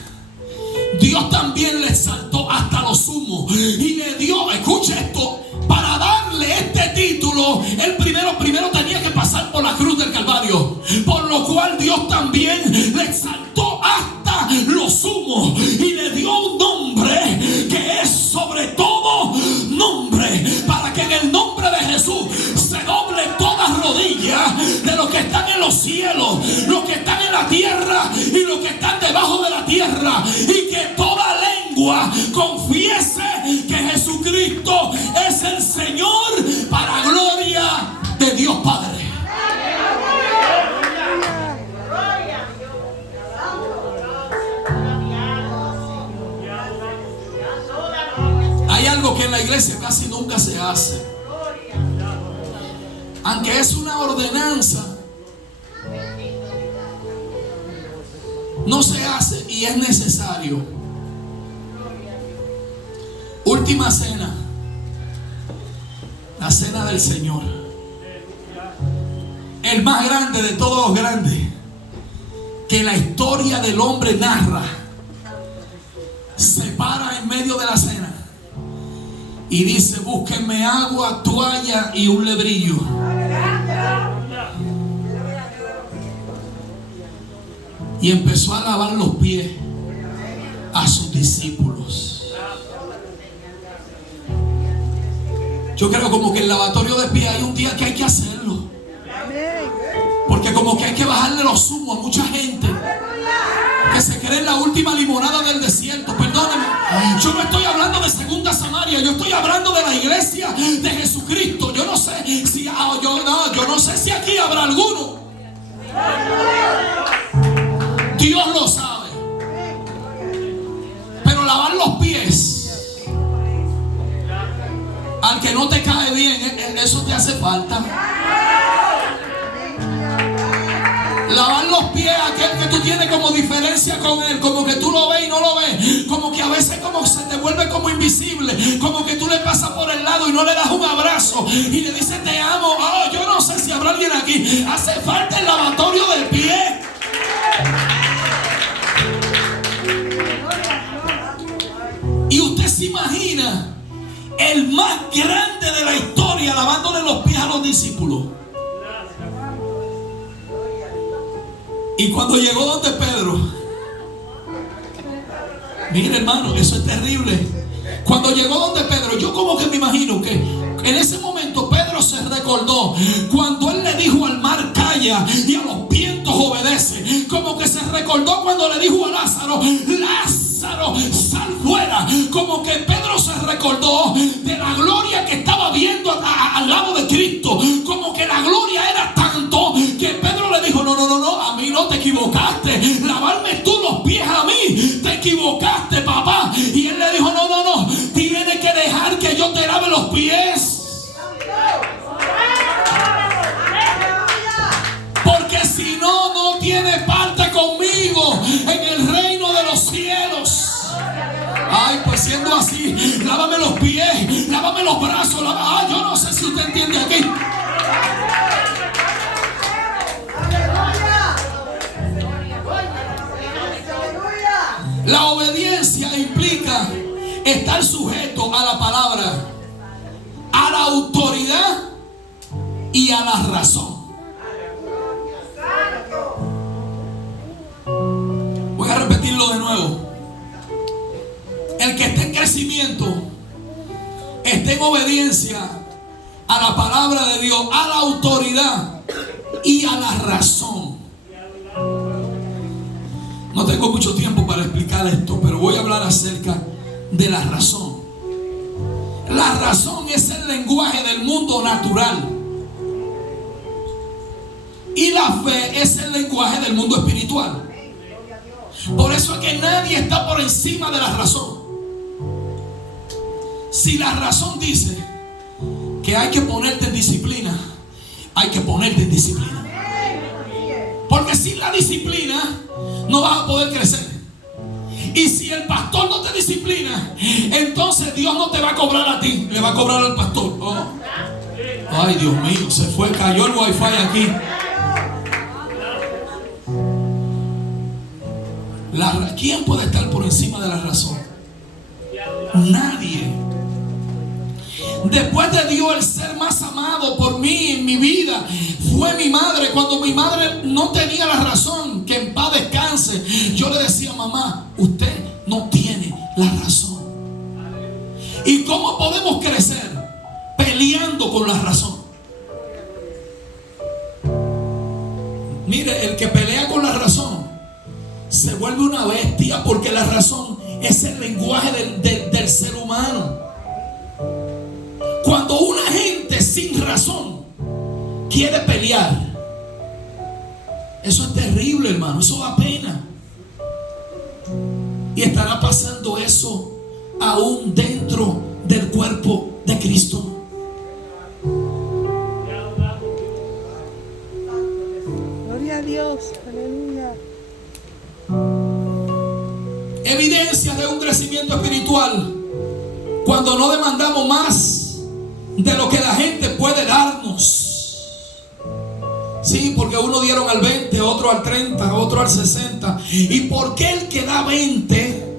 Dios también le exaltó hasta lo sumo y le dio, escuche esto, para darle este título, él primero tenía que pasar por la cruz del Calvario. Por lo cual Dios también le exaltó hasta lo sumo y le dio un nombre que es sobre todo nombre, para que en el nombre de Jesús se doble toda rodilla de los que están en los cielos, los que están en la tierra y los que están debajo de la tierra, y que toda lengua confiese que Jesucristo es el Señor, para gloria de Dios Padre. Hay algo que en la iglesia casi nunca se hace, aunque es una ordenanza, no se hace y es necesario. Última cena, la cena del Señor, el más grande de todos los grandes que la historia del hombre narra, se para en medio de la cena y dice: búsquenme agua, toalla y un lebrillo. Y empezó a lavar los pies a sus discípulos. Yo creo como que el lavatorio de pies hay un día que hay que hacerlo, porque como que hay que bajarle los humos a mucha gente que se cree en la última limonada del desierto. Perdóneme, yo no estoy hablando de Segunda Samaria, yo estoy hablando de la iglesia de Jesucristo. Yo no sé si yo no sé si aquí habrá alguno. Dios lo sabe. Pero lavar los pies al que no te cae bien, eso te hace falta. Lavar los pies a aquel que tú tienes como diferencia con él, como que tú lo ves y no lo ves, como que a veces como se te vuelve como invisible, como que tú le pasas por el lado y no le das un abrazo y le dices te amo. Oh, yo no sé si habrá alguien aquí. Hace falta el lavatorio del pie. Y usted se imagina el más grande de la historia lavándole los pies a los discípulos. Y cuando llegó donde Pedro, mire hermano, eso es terrible. Cuando llegó donde Pedro, yo como que me imagino que en ese momento Pedro se recordó cuando él le dijo al mar calla y a los vientos obedece. Como que se recordó cuando le dijo a Lázaro, Lázaro, sal fuera. Como que Pedro se recordó de la gloria que estaba viendo al lado de Cristo. Como que la gloria era tanto que Pedro le dijo, no, a mí no, te equivocaste. Lavarme tú los pies a mí, te equivocaste, papá. Y él le dijo, no, tienes que dejar que yo te lave los pies. Porque si no, no tiene parte conmigo en el reino de los cielos. Ay, pues siendo así, lávame los pies, lávame los brazos, yo no sé si usted entiende aquí. La obediencia implica estar sujeto a la palabra, a la autoridad y a la razón. Voy a repetirlo de nuevo. El que esté en crecimiento, esté en obediencia a la palabra de Dios, a la autoridad y a la razón. No tengo mucho tiempo para explicar esto, pero voy a hablar acerca de la razón. La razón es el lenguaje del mundo natural. Y la fe es el lenguaje del mundo espiritual. Por eso es que nadie está por encima de la razón. Si la razón dice que hay que ponerte en disciplina, hay que ponerte en disciplina. Porque sin la disciplina no vas a poder crecer. Y si el pastor no te disciplina, entonces Dios no te va a cobrar a ti, le va a cobrar al pastor. Oh. Ay, Dios mío, se fue, cayó el wifi aquí. ¿Quién puede estar por encima de la razón? Nadie. Después de Dios, el ser más amado por mí en mi vida fue mi madre. Cuando mi madre no tenía la razón, que en paz descanse, yo le decía, mamá, usted no tiene la razón. ¿Y cómo podemos crecer? Peleando con la razón. Mire, el que pelea con la razón se vuelve una bestia, porque la razón es el lenguaje del ser humano. Cuando una gente sin razón quiere pelear, eso es terrible, hermano. Eso da pena. Y estará pasando eso aún dentro del cuerpo de Cristo. Gloria a Dios, aleluya. Evidencia de un crecimiento espiritual cuando no demandamos más de lo que la gente puede darnos. Sí, porque uno dieron al 20, otro al 30, otro al 60. ¿Y por qué el que da 20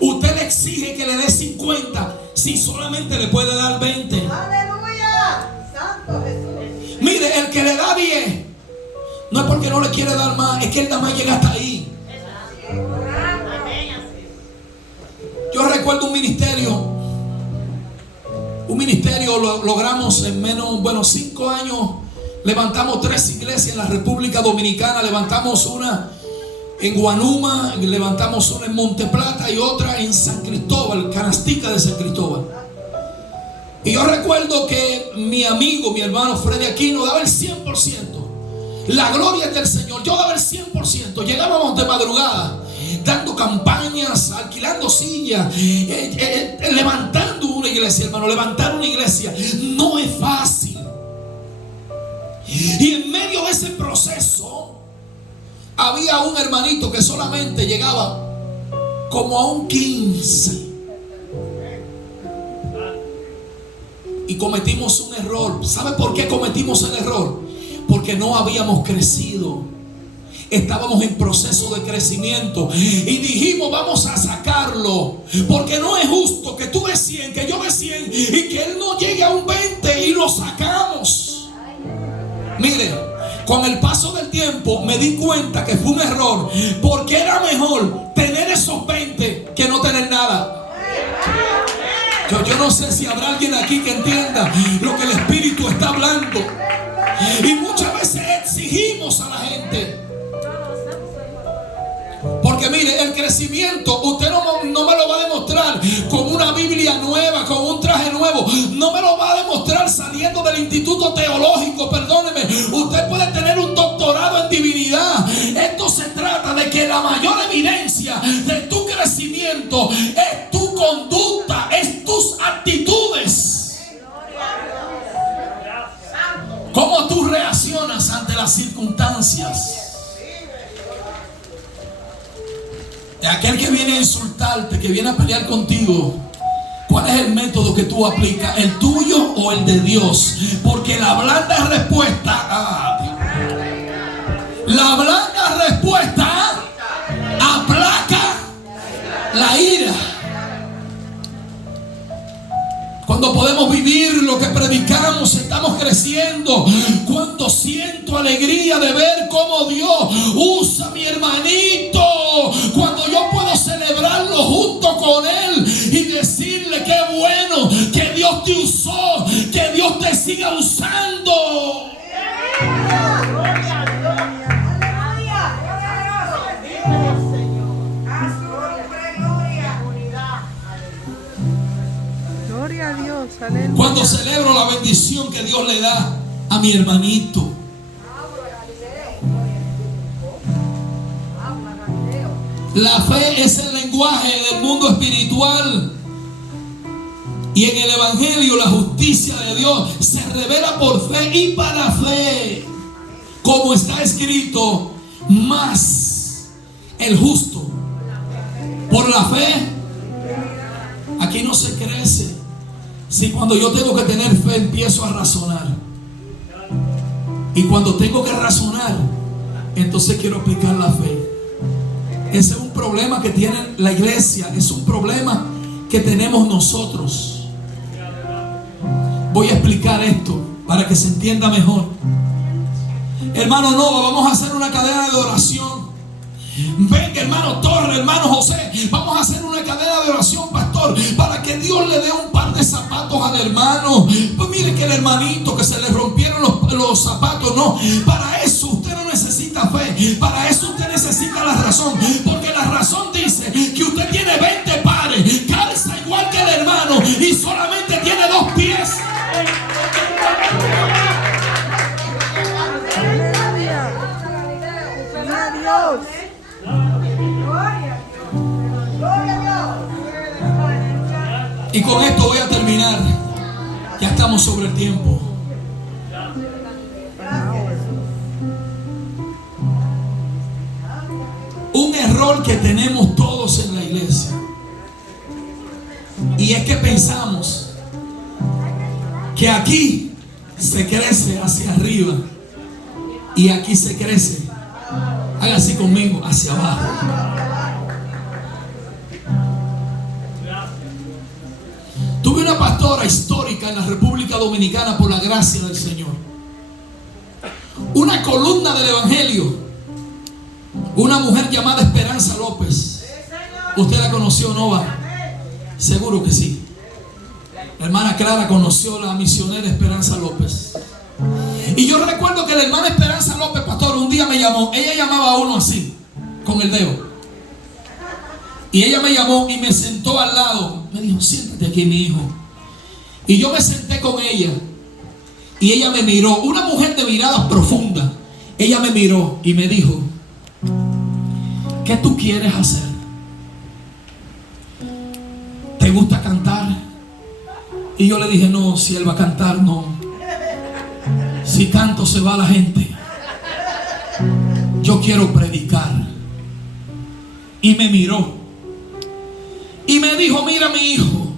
usted le exige que le dé 50 si solamente le puede dar 20? ¡Aleluya! ¡Santo Jesús! Mire, el que le da 10 no es porque no le quiere dar más, es que él nada más llega hasta ahí. Yo recuerdo un ministerio lo logramos en menos, 5 años. Levantamos 3 iglesias en la República Dominicana. Levantamos una en Guanuma, levantamos una en Monte Plata y otra en San Cristóbal, Canastica de San Cristóbal. Y yo recuerdo que mi amigo, mi hermano Freddy Aquino daba el 100%. La gloria es del Señor. Yo daba el 100%. Llegábamos de madrugada, dando campañas, alquilando sillas, levantando una iglesia, hermano. Levantar una iglesia no es fácil. Y en medio de ese proceso, había un hermanito que solamente llegaba como a un 15. Y cometimos un error. ¿Sabe por qué cometimos el error? Porque no habíamos crecido. Estábamos en proceso de crecimiento y dijimos: vamos a sacarlo, porque no es justo que tú des 100, que yo dé 100 y que él no llegue a un 20, y lo sacamos. Mire, con el paso del tiempo me di cuenta que fue un error, porque era mejor tener esos 20 que no tener nada. Yo no sé si habrá alguien aquí que entienda lo que el Espíritu está hablando. Y muchas veces exigimos a la gente. Porque mire, el crecimiento usted no me lo va a demostrar con una Biblia nueva, con un traje nuevo. No me lo va a demostrar saliendo del instituto teológico, perdóneme. Usted puede tener un doctorado en divinidad. Esto se trata de que la mayor evidencia de tu crecimiento es tu conducta, es tus actitudes. ¿Cómo tú reaccionas ante las circunstancias? Aquel que viene a insultarte, que viene a pelear contigo, ¿cuál es el método que tú aplicas? ¿El tuyo o el de Dios? Porque la blanda respuesta, la blanda respuesta aplaca la ira. Cuando podemos vivir lo que predicamos, estamos creciendo. Cuando siento alegría de ver cómo Dios usa a mi hermanito. Cuando yo puedo celebrarlo junto con él y decirle: qué bueno que Dios te usó, que Dios te siga usando. Gloria a Dios, aleluya. Cuando celebro la bendición que Dios le da a mi hermanito. La fe es el lenguaje del mundo espiritual. Y en el Evangelio la justicia de Dios se revela por fe y para fe. Como está escrito: más el justo por la fe. Aquí no se crece. Si cuando yo tengo que tener fe empiezo a razonar, y cuando tengo que razonar, entonces quiero aplicar la fe. Ese es un problema que tiene la iglesia. Es un problema que tenemos nosotros. Voy a explicar esto para que se entienda mejor. Hermano Nova, vamos a hacer una cadena de oración. Venga, hermano Torre, hermano José, vamos a hacer una cadena de oración, pastor, para que Dios le dé un par de zapatos al hermano. Pues mire que el hermanito que se le rompieron los zapatos, no. Para eso usted no necesita fe. Para eso usted necesita la razón. Porque la razón dice que usted tiene 20 pares, calza igual que el hermano y solamente tiene 2 pies. Aleluya. Gloria a Dios. Y con esto voy a terminar. Ya estamos sobre el tiempo. Un error que tenemos todos en la iglesia, y es que pensamos que aquí se crece hacia arriba y aquí se crece, haga así conmigo, hacia abajo. Tuve una pastora histórica en la República Dominicana, por la gracia del Señor, una columna del Evangelio, una mujer llamada Esperanza López. ¿Usted la conoció, Nova? Seguro que sí. La hermana Clara conoció a la misionera Esperanza López. Y yo recuerdo que la hermana Esperanza López, pastor, un día me llamó. Ella llamaba a uno así, con el dedo. Y ella me llamó y me sentó al lado. Me dijo: siéntate aquí, mi hijo. Y yo me senté con ella. Y ella me miró, una mujer de mirada profunda. Ella me miró y me dijo: ¿qué tú quieres hacer? ¿Te gusta cantar? Y yo le dije: no, si él va a cantar, no. Si canto se va la gente. yo quiero predicar. Y me miró y me dijo: mira, mi hijo,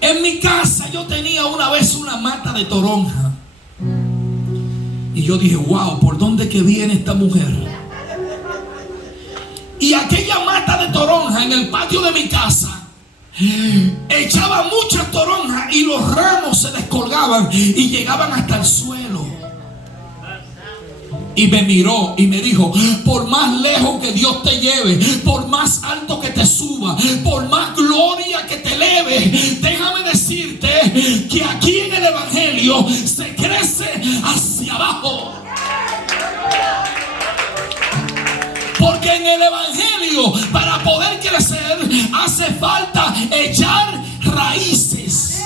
en mi casa yo tenía una vez una mata de toronja. Y yo dije: wow, ¿por dónde que viene esta mujer? Y aquella mata de toronja en el patio de mi casa echaba muchas toronjas y los ramos se descolgaban y llegaban hasta el suelo. Y me miró y me dijo: por más lejos que Dios te lleve, por más alto que te suba, por más gloria que te eleve, déjame decirte que aquí en el evangelio se crece hacia abajo. Porque en el evangelio, para poder crecer, hace falta echar raíces.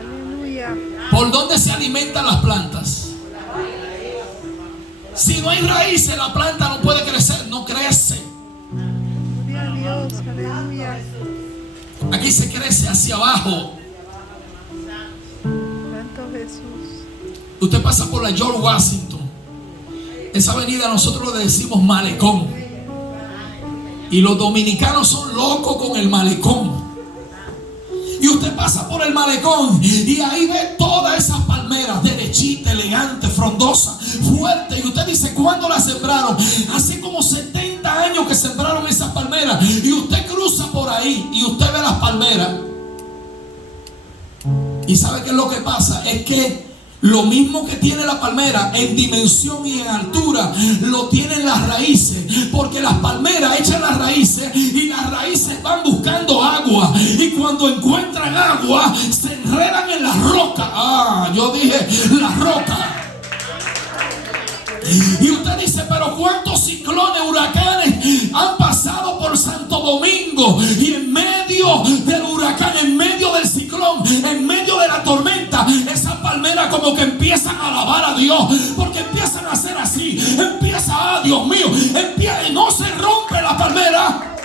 Aleluya. ¿Por dónde se alimentan las plantas? Si no hay raíces, la planta no puede crecer, no crece. Gloria a Dios. Aleluya. Aquí se crece hacia abajo. Santo Jesús. Usted pasa por la George Washington. Esa avenida nosotros le decimos malecón. Y los dominicanos son locos con el malecón. Y usted pasa por el malecón y ahí ve todas esas palmeras, derechita, elegante, frondosa, fuerte. Y usted dice: ¿cuándo las sembraron? Hace como 70 años que sembraron esas palmeras. Y usted cruza por ahí y usted ve las palmeras. ¿Y sabe qué es lo que pasa? Es que lo mismo que tiene la palmera en dimensión y en altura, lo tienen las raíces. Porque las palmeras echan las raíces y las raíces van buscando agua. Y cuando encuentran agua, se enredan en la roca. Yo dije la roca. Y usted dice: pero ¿cuántos ciclones, huracanes han pasado por Santo Domingo? Y en medio del huracán, en medio del ciclón, en medio de la tormenta, esas palmeras como que empiezan a alabar a Dios. Porque empiezan a hacer así. Empieza: Dios mío, empieza, y no se rompe la palmera.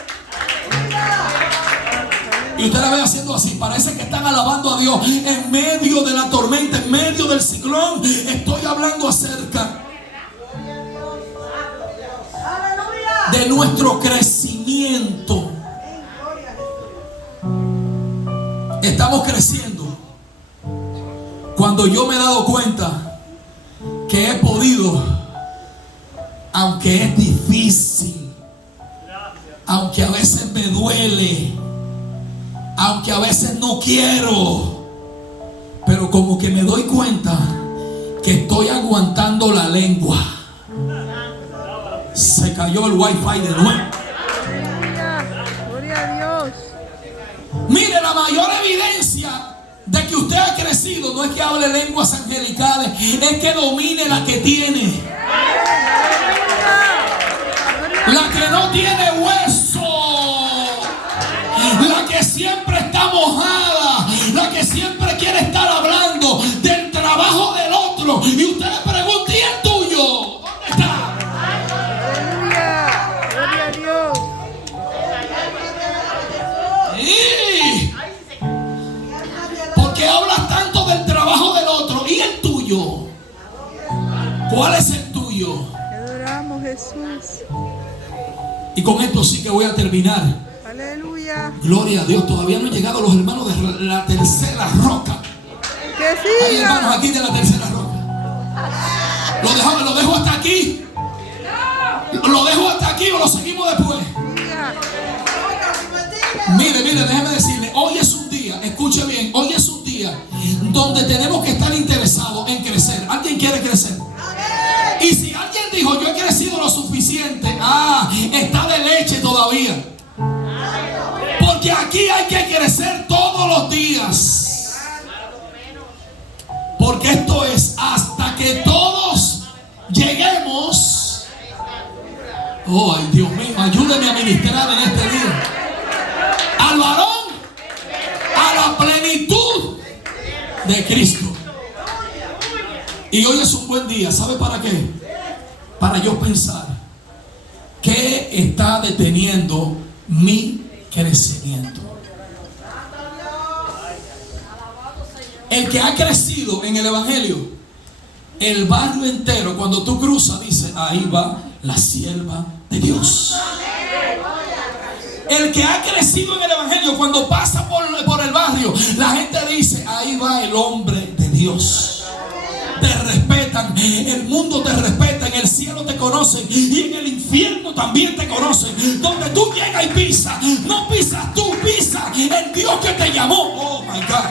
Y usted la ve haciendo así. Parece que están alabando a Dios en medio de la tormenta, en medio del ciclón. Estoy hablando acerca de nuestro crecimiento. Estamos creciendo cuando yo me he dado cuenta que he podido, aunque es difícil, aunque a veces me duele, aunque a veces no quiero, pero como que me doy cuenta que estoy aguantando la lengua. Se cayó el wifi de nuevo. Aleluya. Gloria a Dios. Mire, la mayor evidencia de que usted ha crecido no es que hable lenguas angelicales, es que domine la que tiene. La que no tiene hueso, la que siempre está mojada, la que siempre quiere estar hablando del trabajo del otro. Y usted le pregunta: ¿y el tuyo? ¿Dónde está? Aleluya. Gloria a Dios. Sí. Porque hablas tanto del trabajo del otro. ¿Y el tuyo? ¿Cuál es el tuyo? Te adoramos, Jesús. Y con esto sí que voy a terminar. Aleluya. Gloria a Dios. Todavía no han llegado los hermanos de la tercera roca. Que Hay hermanos siga. aquí de la tercera roca. Lo dejo hasta aquí. Lo dejo hasta aquí o lo seguimos después. Siga. Mire, déjeme decirle, hoy es un día, escuche bien, hoy es un día donde tenemos que estar interesados en crecer. ¿Alguien quiere crecer? Y si alguien dijo: yo he crecido lo suficiente, está de leche todavía. Porque aquí hay que crecer todos los días. Porque esto es hasta que todos lleguemos. Oh, ay, Dios mío, ayúdeme a ministrar en este día. Al varón, a la plenitud de Cristo. Y hoy es un buen día. ¿Sabe para qué? Para yo pensar: ¿qué está deteniendo mi crecimiento? El que ha crecido en el evangelio, el barrio entero, cuando tú cruzas, dice: ahí va la sierva de Dios. El que ha crecido en el evangelio, cuando pasa por el barrio, la gente dice: ahí va el hombre de Dios. Te respetan, el mundo te respeta, en el cielo te conocen y en el infierno también te conocen. Donde tú llegas y pisas, no pisas tú, pisa el Dios que te llamó. Oh my God.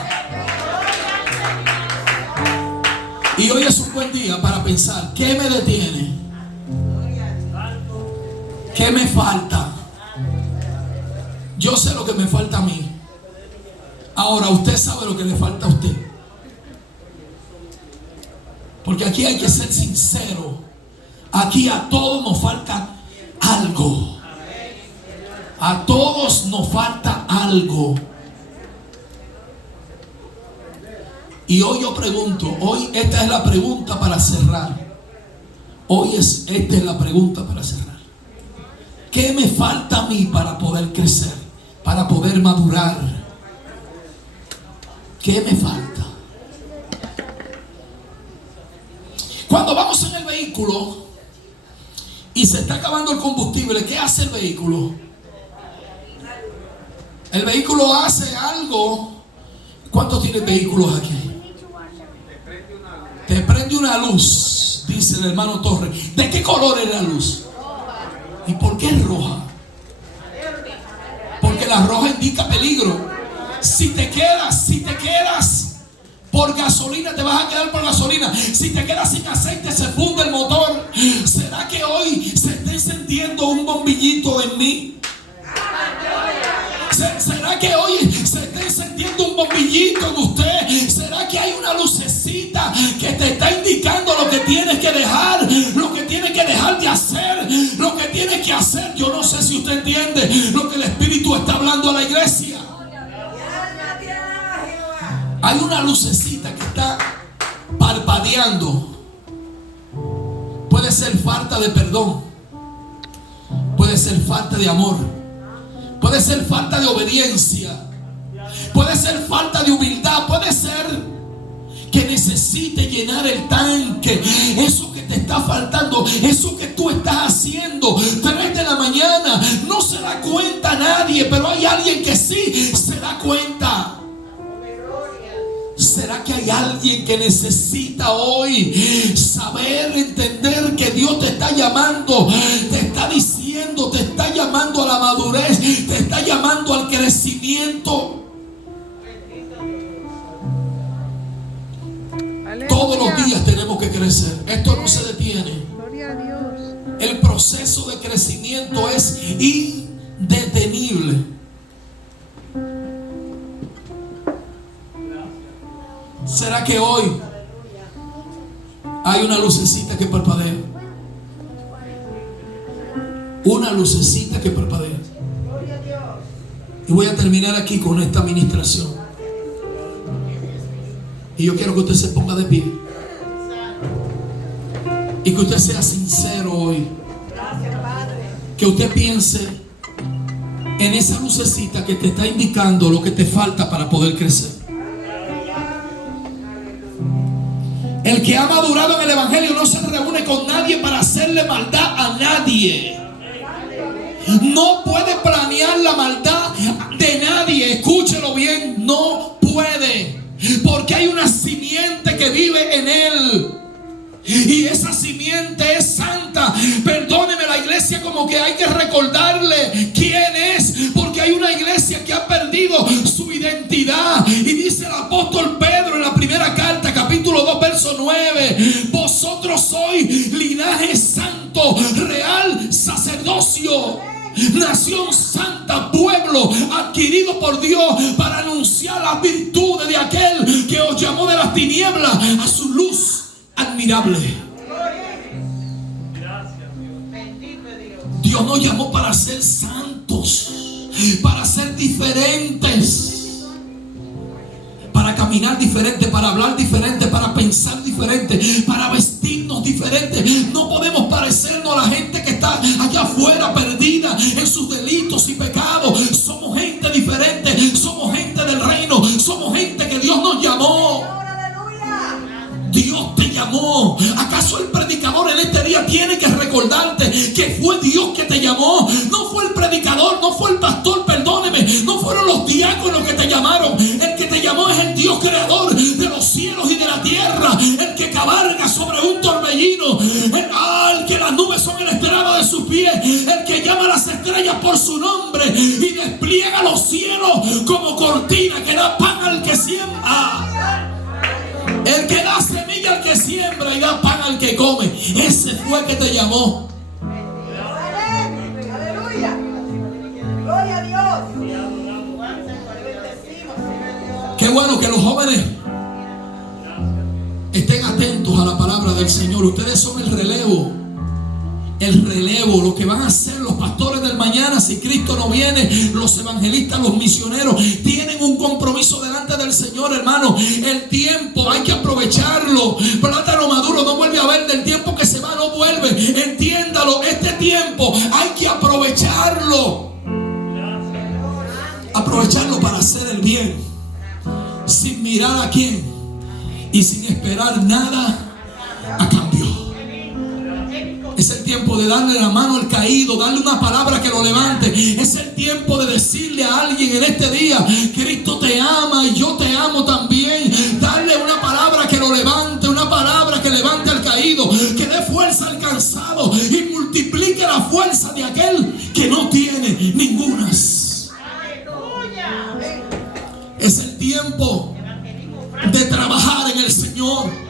Y hoy es un buen día para pensar: ¿qué me detiene? ¿Qué me falta? Yo sé lo que me falta a mí. Ahora usted sabe lo que le falta a usted. Porque aquí hay que ser sincero. Aquí a todos nos falta algo. A todos nos falta algo. Y hoy yo pregunto, hoy esta es la pregunta para cerrar. Esta es la pregunta para cerrar. ¿Qué me falta a mí para poder crecer? Para poder madurar. ¿Qué me falta? Cuando vamos en el vehículo y se está acabando el combustible, ¿qué hace el vehículo? El vehículo hace algo. ¿Cuántos tienen vehículos aquí? Te prende una luz, dice el hermano Torres. ¿De qué color es la luz? ¿Y por qué es roja? Porque la roja indica peligro. Si te quedas por gasolina, te vas a quedar por gasolina. Si te quedas sin aceite, se funde el motor. ¿Será que hoy se está encendiendo un bombillito en mí? ¿Será que hoy se está encendiendo un bombillito en usted? ¿Será que hay una lucecita que te está indicando lo que tienes que dejar, lo que tienes que dejar de hacer, lo que tienes que hacer? Yo no sé si usted entiende lo que el Espíritu está hablando a la iglesia. Hay una lucecita que está parpadeando. Puede ser falta de perdón, puede ser falta de amor, puede ser falta de obediencia, puede ser falta de humildad, puede ser que necesite llenar el tanque. Eso que te está faltando, eso que tú estás haciendo 3 de la mañana, no se da cuenta nadie, pero hay alguien que sí se da cuenta. ¿Será que hay alguien que necesita hoy saber, entender que Dios te está llamando, te está diciendo, te está llamando a la madurez, te está llamando al crecimiento? Aleluya. Todos los días tenemos que crecer. Esto no se detiene. Gloria a Dios. El proceso de crecimiento es indetenible. ¿Será que hoy hay una lucecita que parpadea? Una lucecita que parpadea. Y voy a terminar aquí con esta administración. Y yo quiero que usted se ponga de pie. Y que usted sea sincero hoy. Que usted piense en esa lucecita que te está indicando lo que te falta para poder crecer. El que ha madurado en el evangelio no se reúne con nadie para hacerle maldad a nadie. No puede planear la maldad de nadie. Escúchelo bien, no puede. Porque hay una simiente que vive en él. Y esa simiente es santa. Perdóneme la iglesia, como que hay que recordarle quién es. Porque hay una iglesia que ha perdido su identidad. Y dice el apóstol Pedro en la primera carta, capítulo 2, verso 9: vosotros sois linaje santo, real sacerdocio, nación santa, pueblo adquirido por Dios, para anunciar las virtudes de aquel que os llamó de las tinieblas a su luz admirable. Dios nos llamó para ser santos, para ser diferentes, para caminar diferente, para hablar diferente, para pensar diferente, para vestirnos diferente. No podemos parecernos a la gente que está allá afuera perdida en sus delitos y pecados. Somos gente diferente, somos gente del reino, somos gente que Dios nos llamó. llamó. ¿Acaso el predicador en este día tiene que recordarte que fue Dios que te llamó? No fue el predicador, no fue el pastor, perdóneme, no fueron los diáconos que te llamaron. El que te llamó es el Dios creador de los cielos y de la tierra, el que cabalga sobre un torbellino, el que las nubes son el estrado de sus pies, el que llama a las estrellas por su nombre y despliega los cielos como cortina, que da pan al que siembra, el que da semilla al que siembra y da pan al que come. Ese fue el que te llamó. Aleluya. Gloria a Dios. Qué bueno que los jóvenes estén atentos a la palabra del Señor. Ustedes son el relevo. El relevo, lo que van a hacer los pastores del mañana si Cristo no viene, los evangelistas, los misioneros, tienen un compromiso delante del Señor, hermano. El tiempo hay que aprovecharlo. Plátano maduro no vuelve a ver, del tiempo que se va no vuelve. Entiéndalo, este tiempo hay que aprovecharlo. Aprovecharlo para hacer el bien, sin mirar a quién y sin esperar nada a cambio. Es el tiempo de darle la mano al caído, darle una palabra que lo levante. Es el tiempo de decirle a alguien en este día: Cristo te ama y yo te amo también. Darle una palabra que lo levante, una palabra que levante al caído, que dé fuerza al cansado y multiplique la fuerza de aquel que no tiene ningunas. Es el tiempo de trabajar en el Señor.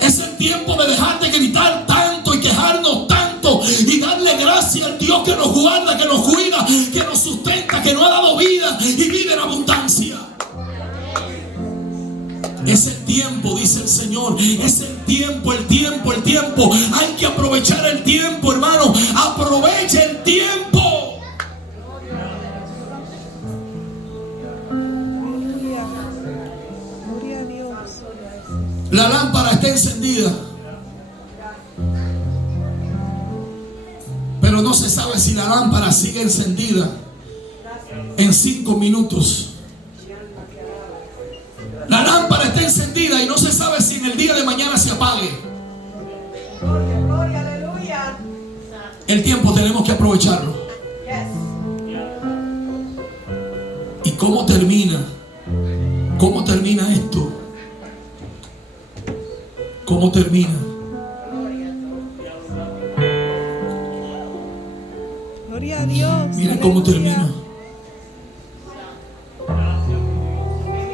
Es el tiempo de dejar de gritar tanto y quejarnos tanto y darle gracias al Dios que nos guarda, que nos cuida, que nos sustenta, que nos ha dado vida y vida en abundancia. Es el tiempo, dice el Señor. Es el tiempo, el tiempo, el tiempo. Hay que aprovechar el tiempo, hermano. Aproveche el tiempo. La lámpara está encendida, pero no se sabe si la lámpara sigue encendida en 5 minutos. La lámpara está encendida y no se sabe si en el día de mañana se apague. Gloria, aleluya. El tiempo tenemos que aprovecharlo. ¿Y cómo termina? ¿Cómo termina esto? ¿Cómo termina? Gloria a Dios. Mira cómo Aleluya. termina.